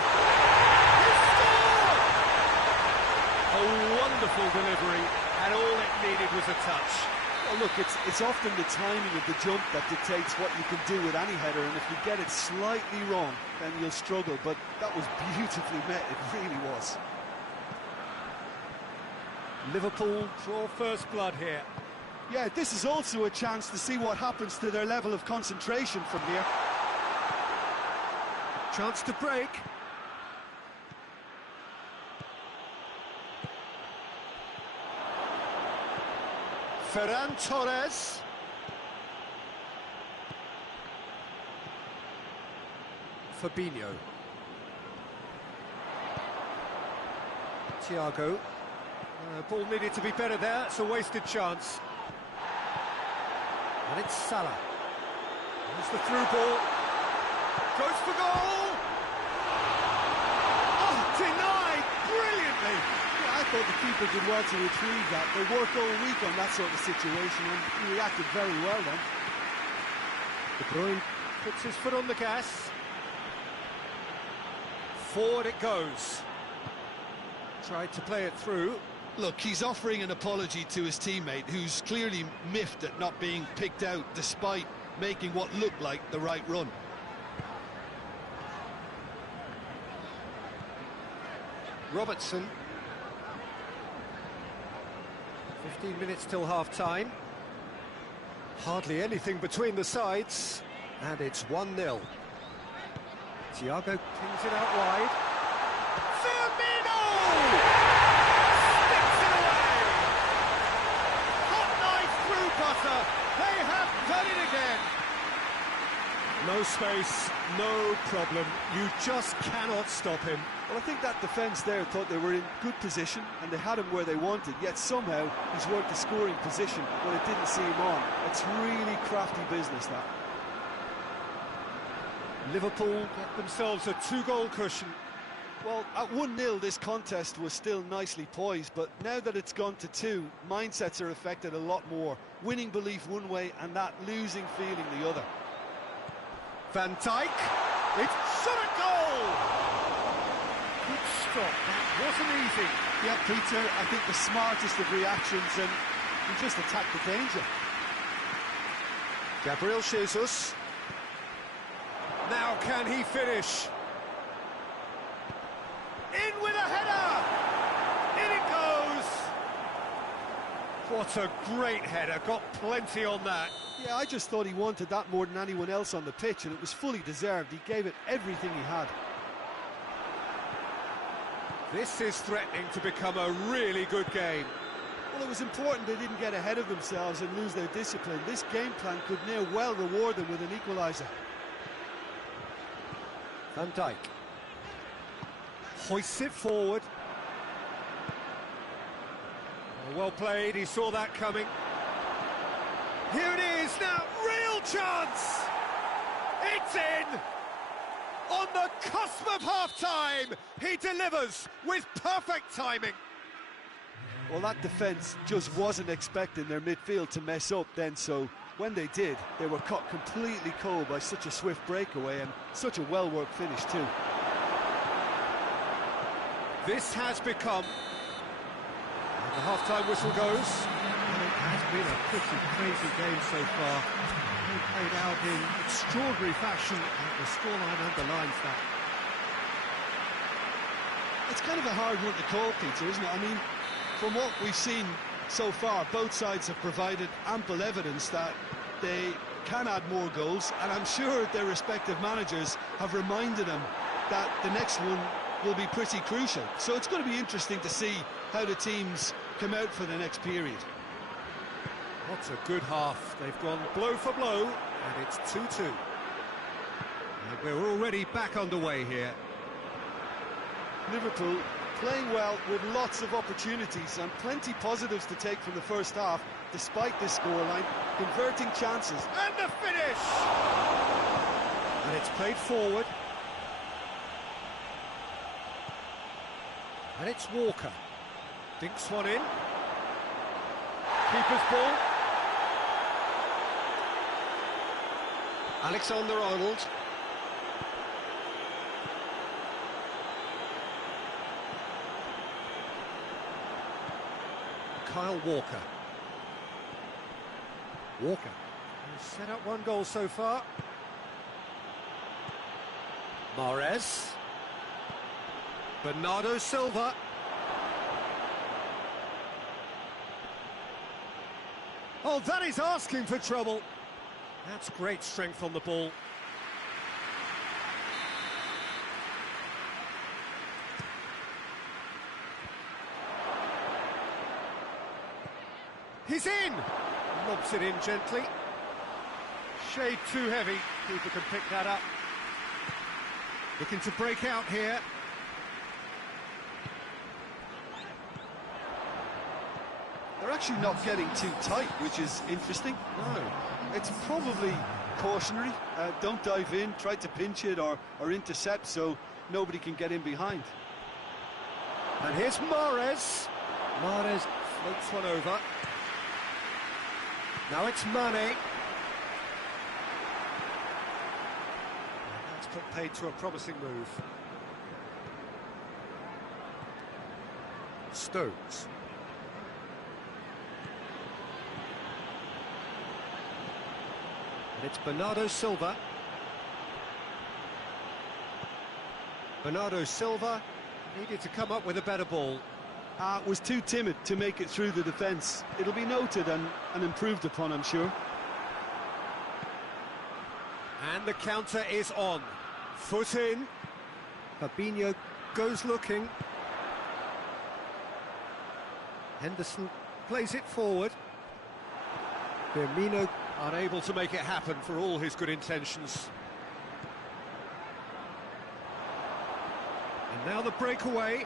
He scored! A wonderful delivery, and all it needed was a touch. Well, look, it's often the timing of the jump that dictates what you can do with any header, and if you get it slightly wrong, then you'll struggle. But that was beautifully met, it really was. Liverpool draw first blood here. Yeah, this is also a chance to see what happens to their level of concentration from here. Chance to break. Ferran Torres. Fabinho. Thiago. Ball needed to be better there, it's a wasted chance. And it's Salah. There's the through ball. Goes for goal! Oh, denied brilliantly! Yeah, I thought the keeper did well to retrieve that. They work all week on that sort of situation and he reacted very well then. De Bruyne puts his foot on the gas. Forward it goes. Tried to play it through. Look, he's offering an apology to his teammate, who's clearly miffed at not being picked out despite making what looked like the right run. Robertson. 15 minutes till half-time. Hardly anything between the sides, and it's 1-0. Thiago pings it out wide. Firmino! Sticks it away! Hot knife through butter. They have done it again. No space, no problem. You just cannot stop him. Well, I think that defence there thought they were in good position and they had him where they wanted, yet somehow he's worked the scoring position when it didn't see him on. It's really crafty business, that. Liverpool get themselves a 2-goal cushion. Well, at 1-0 this contest was still nicely poised, but now that it's gone to 2, mindsets are affected a lot more. Winning belief one way and that losing feeling the other. Van Dijk, it's shot at goal! Good stop. That wasn't easy. Yeah, Peter, I think the smartest of reactions, and he just attacked the danger. Gabriel Jesus. Now can he finish? In with a header! In it goes! What a great header, got plenty on that. Yeah, I just thought he wanted that more than anyone else on the pitch, and it was fully deserved. He gave it everything he had. This is threatening to become a really good game. Well, it was important they didn't get ahead of themselves and lose their discipline. This game plan could now well reward them with an equaliser. Van Dijk hoists it forward. Well played, he saw that coming. Here it is now, real chance! It's in! On the cusp of half-time, he delivers with perfect timing. Well, that defence just wasn't expecting their midfield to mess up then, so when they did, they were caught completely cold by such a swift breakaway and such a well-worked finish too. This has become... And the half-time whistle goes. Well, it has been a pretty crazy game so far. They played out in extraordinary fashion, and the scoreline underlines that. It's kind of a hard one to call, Peter, isn't it? I mean, from what we've seen so far, both sides have provided ample evidence that they can add more goals, and I'm sure their respective managers have reminded them that the next one will be pretty crucial. So it's going to be interesting to see how the teams come out for the next period. What a good half. They've gone blow for blow, and it's 2-2. And we're already back underway here. Liverpool playing well with lots of opportunities and plenty positives to take from the first half, despite this scoreline, converting chances. And the finish! And it's played forward. And it's Walker. Dinks one in. Keeper's ball. Alexander-Arnold. Kyle Walker. Walker. He's set up one goal so far. Mahrez. Bernardo Silva. Oh, that is asking for trouble. That's great strength on the ball. He's in! Lobs it in gently. Shade too heavy. Keeper can pick that up. Looking to break out here. They're actually not getting too tight, which is interesting. No. It's probably cautionary. Don't dive in, try to pinch it or intercept so nobody can get in behind. And here's Mahrez. Mahrez floats one over. Now it's Mane. That's put paid to a promising move. Stones. And it's Bernardo Silva. Bernardo Silva needed to come up with a better ball. Was too timid to make it through the defence. It'll be noted and improved upon, I'm sure. And the counter is on. Foot in. Fabinho goes looking. Henderson plays it forward. Firmino unable to make it happen for all his good intentions. And now the breakaway.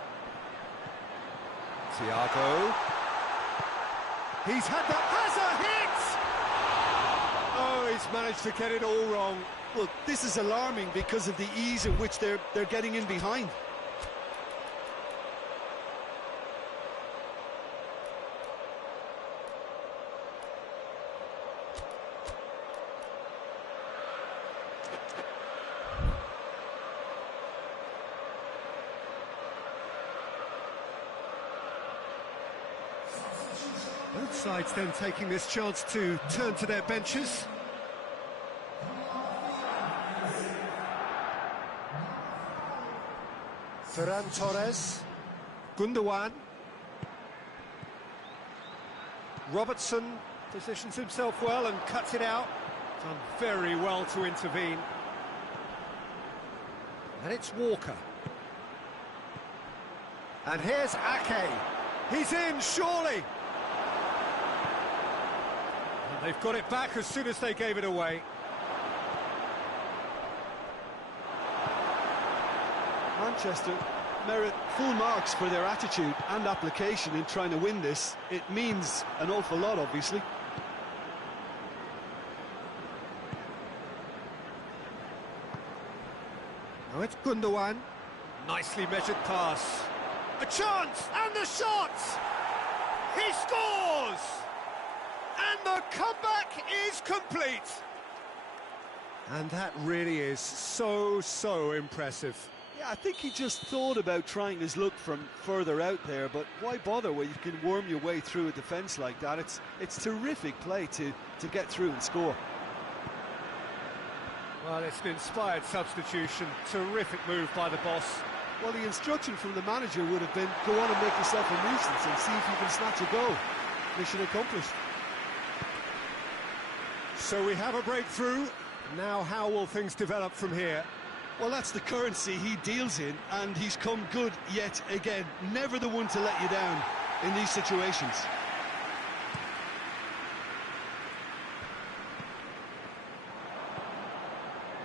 Thiago. He's had that. Has a hit! Oh, he's managed to get it all wrong. Look, this is alarming because of the ease in which they're getting in behind. sides then taking this chance to turn to their benches. Ferran Torres, Gundogan, Robertson positions himself well and cuts it out. Done very well to intervene. And it's Walker. And here's Ake. He's in, surely. And they've got it back as soon as they gave it away. Manchester merit full marks for their attitude and application in trying to win this. It means an awful lot, obviously. Now it's Gundogan. Nicely measured pass. A chance! And the shot! He scores! And the comeback is complete! And that really is so impressive. Yeah, I think he just thought about trying his luck from further out there, but why bother when you can worm your way through a defence like that? It's terrific play to get through and score. Well, it's an inspired substitution. Terrific move by the boss. Well, the instruction from the manager would have been, go on and make yourself a nuisance and see if you can snatch a goal. Mission accomplished. So we have a breakthrough. Now how will things develop from here? Well, that's the currency he deals in, and he's come good yet again. Never the one to let you down in these situations.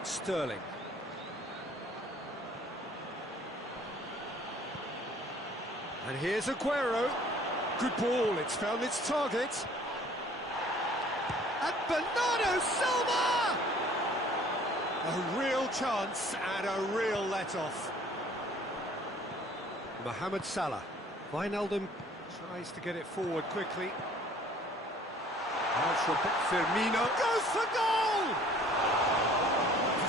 Sterling. And here's Aguero. Good ball, it's found its target. And Bernardo Silva! A real chance and a real let-off. Mohamed Salah. Wijnaldum tries to get it forward quickly. Firmino goes for goal!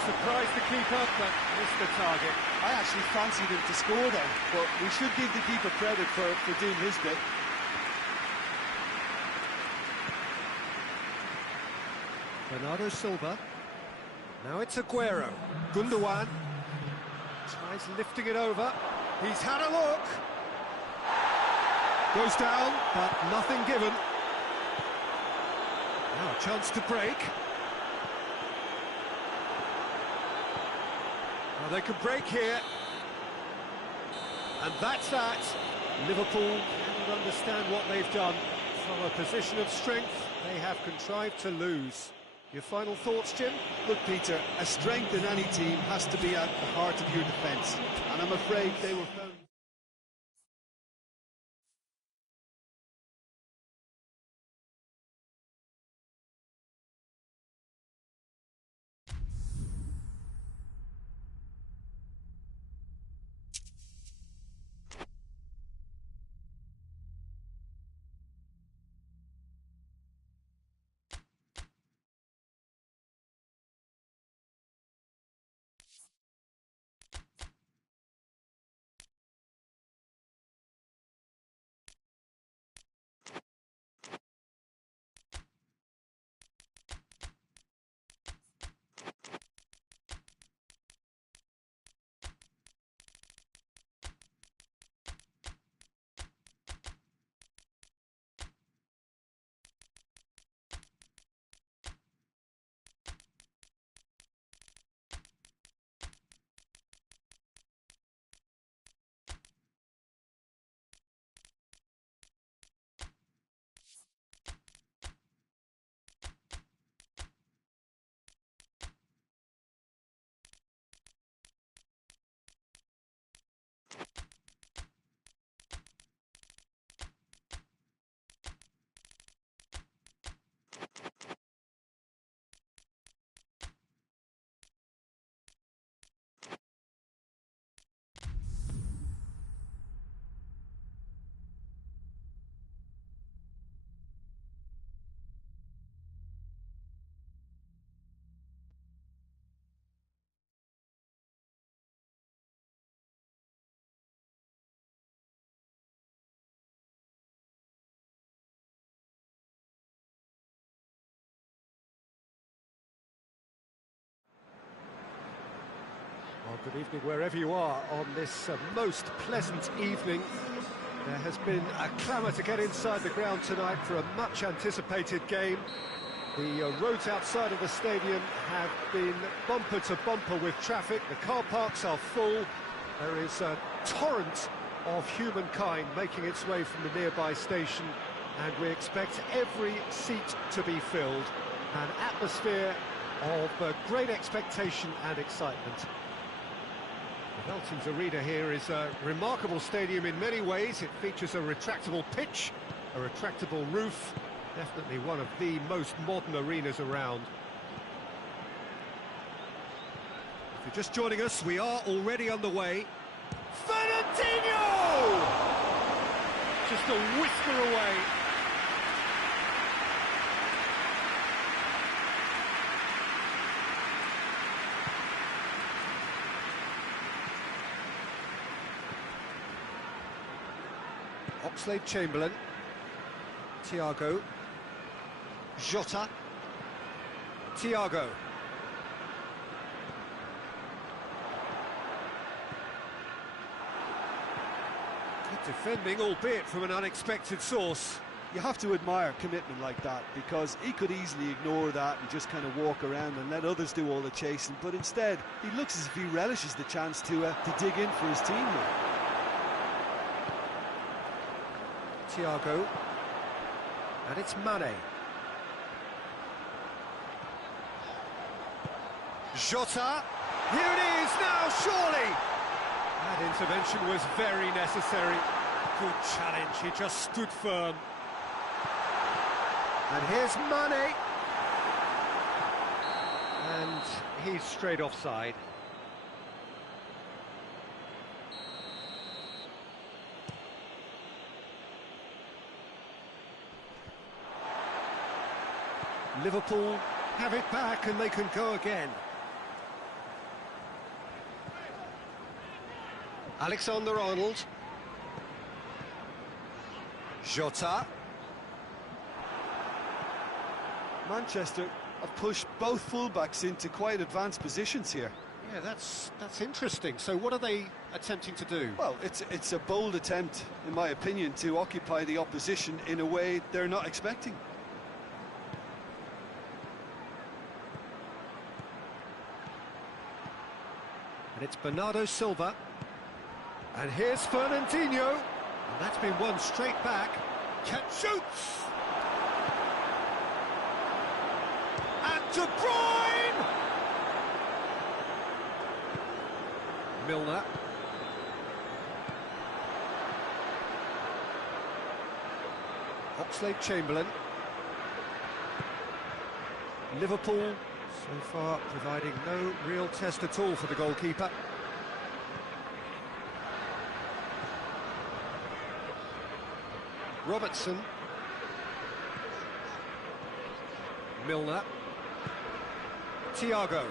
Surprised the keeper, but missed the target. I actually fancied him to score then, but we should give the keeper credit for doing his bit. Bernardo Silva. Now it's Aguero. Gundogan tries lifting it over. He's had a look. Goes down, but nothing given. Now a chance to break. Now they could break here. And that's that. Liverpool cannot understand what they've done. From a position of strength, they have contrived to lose. Your final thoughts, Jim? Look, Peter, a strength in any team has to be at the heart of your defence, and I'm afraid they were found Well, good evening wherever you are on this most pleasant evening. There has been a clamour to get inside the ground tonight for a much-anticipated game. The roads outside of the stadium have been bumper to bumper with traffic. The car parks are full. There is a torrent of humankind making its way from the nearby station, and we expect every seat to be filled. An atmosphere of great expectation and excitement. The Veltins Arena here is a remarkable stadium in many ways. It features a retractable pitch, a retractable roof, definitely one of the most modern arenas around. If you're just joining us, we are already underway. Fernandinho! Just a whisker away. Oxlade-Chamberlain, Thiago, Jota, Thiago. Good defending, albeit from an unexpected source. You have to admire commitment like that, because he could easily ignore that and just kind of walk around and let others do all the chasing, but instead he looks as if he relishes the chance to dig in for his team here. Thiago, and it's Mane. Jota, here it is now, surely! That intervention was very necessary. Good challenge, he just stood firm. And here's Mane. And he's straight offside. Liverpool have it back and they can go again. Alexander-Arnold. Jota. Manchester have pushed both fullbacks into quite advanced positions here. Yeah, that's interesting. So what are they attempting to do? Well, it's a bold attempt, in my opinion, to occupy the opposition in a way they're not expecting. And it's Bernardo Silva. And here's Fernandinho. And that's been won straight back. Shoots! And De Bruyne! Milner. Oxlade-Chamberlain. Liverpool so far providing no real test at all for the goalkeeper. Robertson. Milner. Thiago.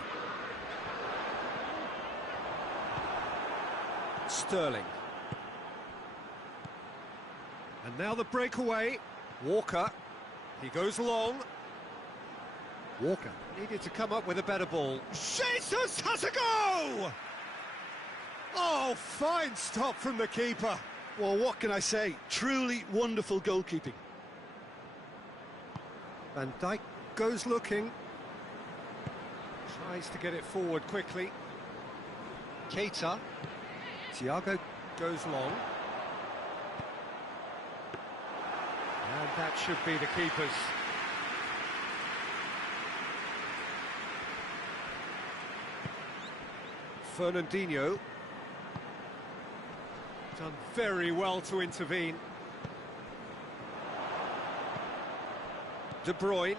Sterling. And now the breakaway. Walker. He goes long. Walker needed to come up with a better ball. Jesus has a go! Oh, fine stop from the keeper. Well, what can I say? Truly wonderful goalkeeping. Van Dijk goes looking. Tries to get it forward quickly. Keita. Thiago goes long. And that should be the keeper's. Fernandinho. Done very well to intervene. De Bruyne.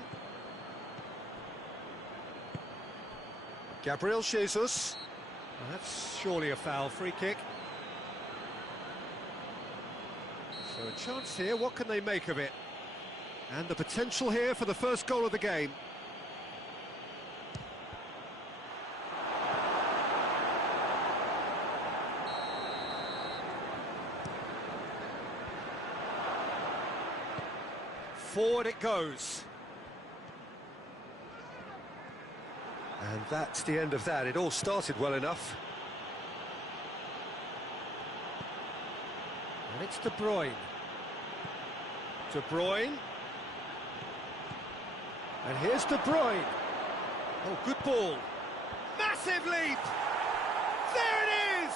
Gabriel Jesus. Well, that's surely a foul. Free kick. So a chance here, what can they make of it? And the potential here for the first goal of the game. Forward it goes. And that's the end of that. It all started well enough. And it's De Bruyne. De Bruyne. And here's De Bruyne. Oh, good ball. Massive leap! There it is!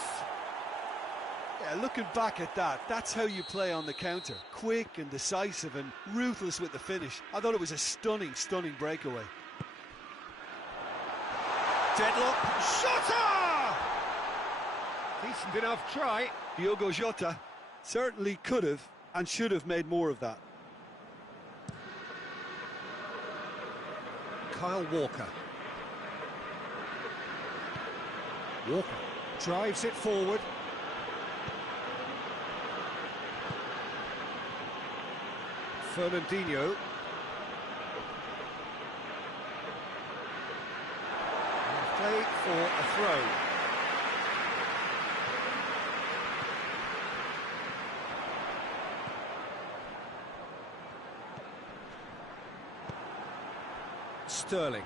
Yeah, looking back at that, that's how you play on the counter. Quick and decisive and ruthless with the finish. I thought it was a stunning, stunning breakaway. Deadlock. Jota! Decent enough try. Diogo Jota certainly could have and should have made more of that. Kyle Walker. Walker drives it forward. Fernandinho. Play for a throw. Sterling.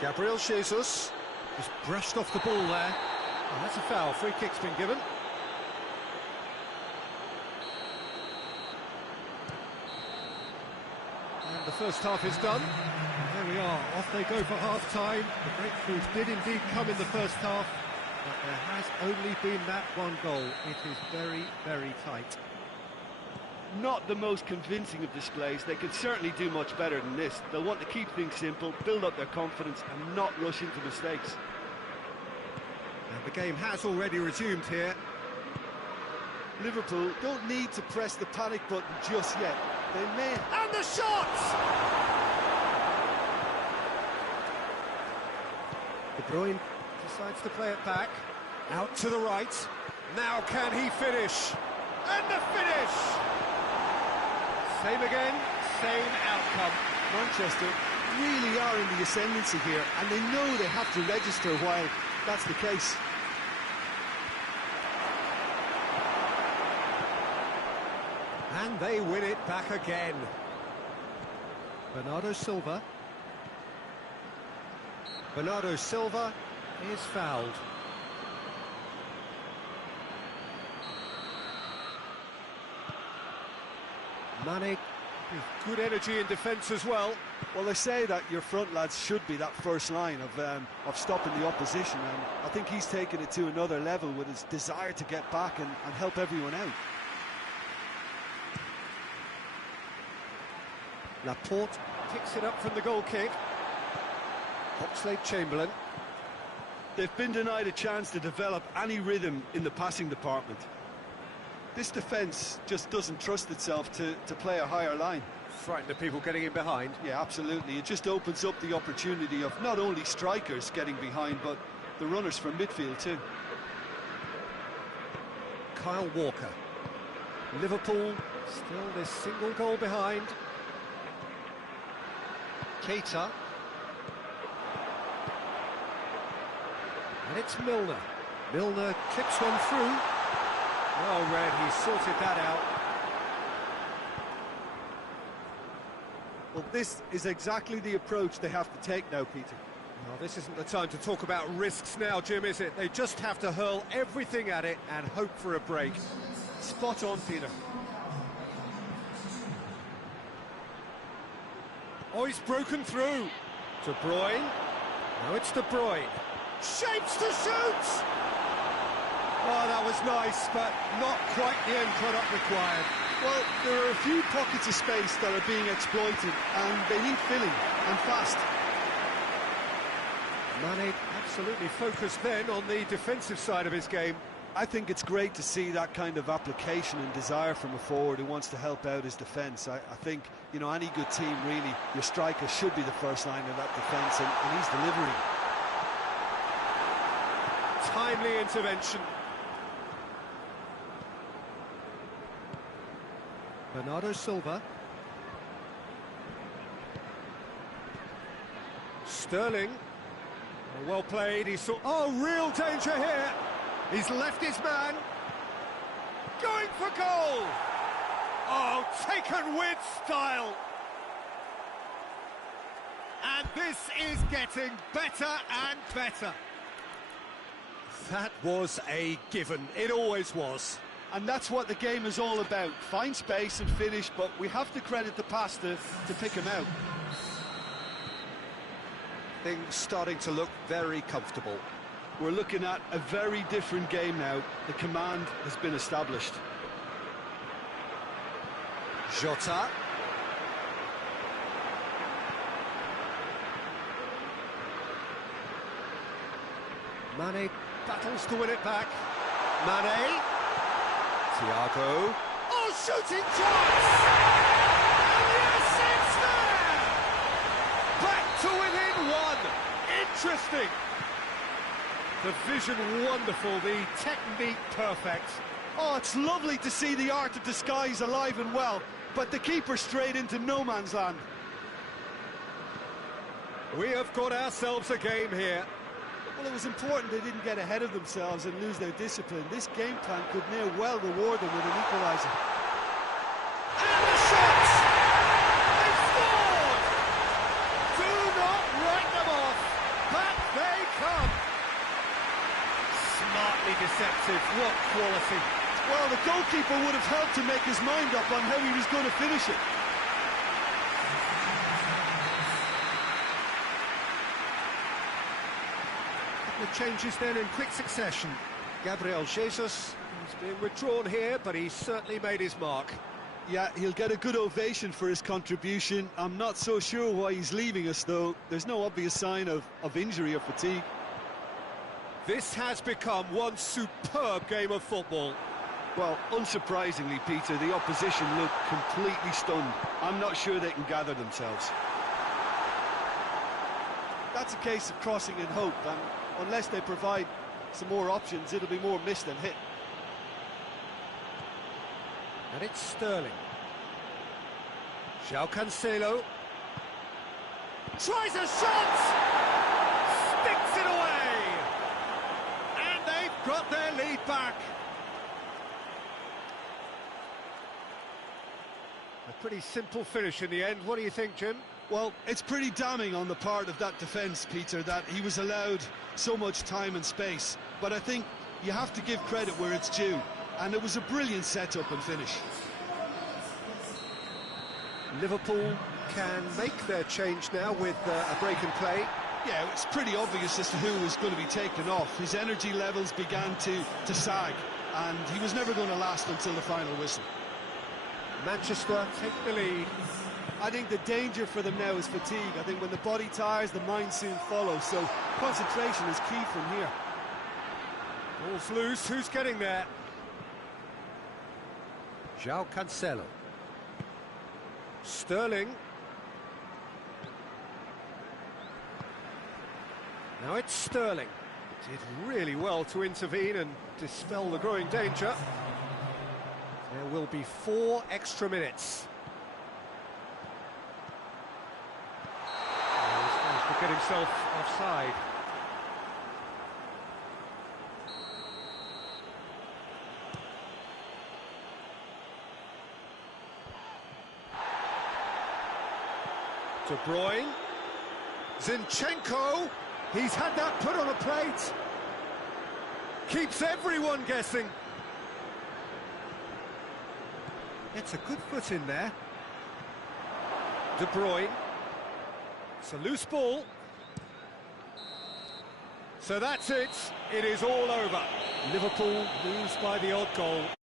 Gabriel Jesus just brushed off the ball there. Oh, that's a foul. Free kick's been given. And the first half is done. There we are, off they go for half-time. The breakthroughs did indeed come in the first half, but there has only been that one goal. It is very, very tight. Not the most convincing of displays. They could certainly do much better than this. They'll want to keep things simple, build up their confidence and not rush into mistakes. And the game has already resumed here. Liverpool don't need to press the panic button just yet. They may... And the shots! De Bruyne decides to play it back. Out to the right. Now can he finish? And the finish! Same again, same outcome. Manchester really are in the ascendancy here, and they know they have to register while that's the case. And they win it back again. Bernardo Silva. Bernardo Silva is fouled. Mane with good energy in defence as well. Well, they say that your front lads should be that first line of stopping the opposition, and I think he's taken it to another level with his desire to get back and help everyone out. Laporte picks it up from the goal kick. Oxlade-Chamberlain. They've been denied a chance to develop any rhythm in the passing department. This defence just doesn't trust itself to play a higher line. Frightened of people getting in behind. Yeah, absolutely. It just opens up the opportunity of not only strikers getting behind, but the runners from midfield too. Kyle Walker. Liverpool still this single goal behind. Keita. And it's Milner. Milner clips one through. Well read, he sorted that out. Well, this is exactly the approach they have to take now, Peter. Well, this isn't the time to talk about risks now, Jim, is it? They just have to hurl everything at it and hope for a break. Spot on, Peter. Oh, he's broken through. De Bruyne. Now it's De Bruyne. Shapes to shoot! Oh, that was nice, but not quite the end product required. Well, there are a few pockets of space that are being exploited, and they need filling, and fast. Mane absolutely focused then on the defensive side of his game. I think it's great to see that kind of application and desire from a forward who wants to help out his defence. I think, you know, any good team, really, your striker should be the first line of that defence, and he's delivering. Timely intervention. Bernardo Silva. Sterling. Oh, well played. He saw. Oh, real danger here. He's left his man. Going for goal. Oh, taken with style. And this is getting better and better. That was a given. It always was. And that's what the game is all about. Find space and finish, but we have to credit the pass to pick him out. Things starting to look very comfortable. We're looking at a very different game now. The command has been established. Jota. Mane battles to win it back. Mane. Thiago. Oh, shooting chance! And yes, it's there! Back to within one. Interesting. The vision wonderful, the technique perfect. Oh, it's lovely to see the art of disguise alive and well, but the keeper straight into no man's land. We have got ourselves a game here. Well, it was important they didn't get ahead of themselves and lose their discipline. This game plan could near well reward them with an equaliser. And the shots! They scored! Do not write them off. Back they come. Smartly deceptive. What quality. Well, the goalkeeper would have helped to make his mind up on how he was going to finish it. The changes then in quick succession. Gabriel Jesus, he's being withdrawn here, but he's certainly made his mark. Yeah, he'll get a good ovation for his contribution. I'm not so sure why he's leaving us, though. There's no obvious sign of injury or fatigue. This has become one superb game of football. Well, unsurprisingly, Peter, the opposition look completely stunned. I'm not sure they can gather themselves. That's a case of crossing in hope, and unless they provide some more options, it'll be more miss than hit. And it's Sterling. João Cancelo. Tries a shot! Sticks it away! And they've got their lead back. A pretty simple finish in the end. What do you think, Jim? Well, it's pretty damning on the part of that defence, Peter, that he was allowed so much time and space. But I think you have to give credit where it's due. And it was a brilliant setup and finish. Liverpool can make their change now with a break in play. Yeah, it's pretty obvious as to who was going to be taken off. His energy levels began to sag, and he was never going to last until the final whistle. Manchester take the lead. I think the danger for them now is fatigue. I think when the body tires, the mind soon follows. So concentration is key from here. Ball's loose. Who's getting there? João Cancelo. Sterling. Now it's Sterling. Did really well to intervene and dispel the growing danger. There will be 4 extra minutes. He's managed to get himself offside. De Bruyne. Zinchenko. He's had that put on a plate. Keeps everyone guessing. It's a good foot in there. De Bruyne. It's a loose ball. So that's it. It is all over. Liverpool lose by the odd goal.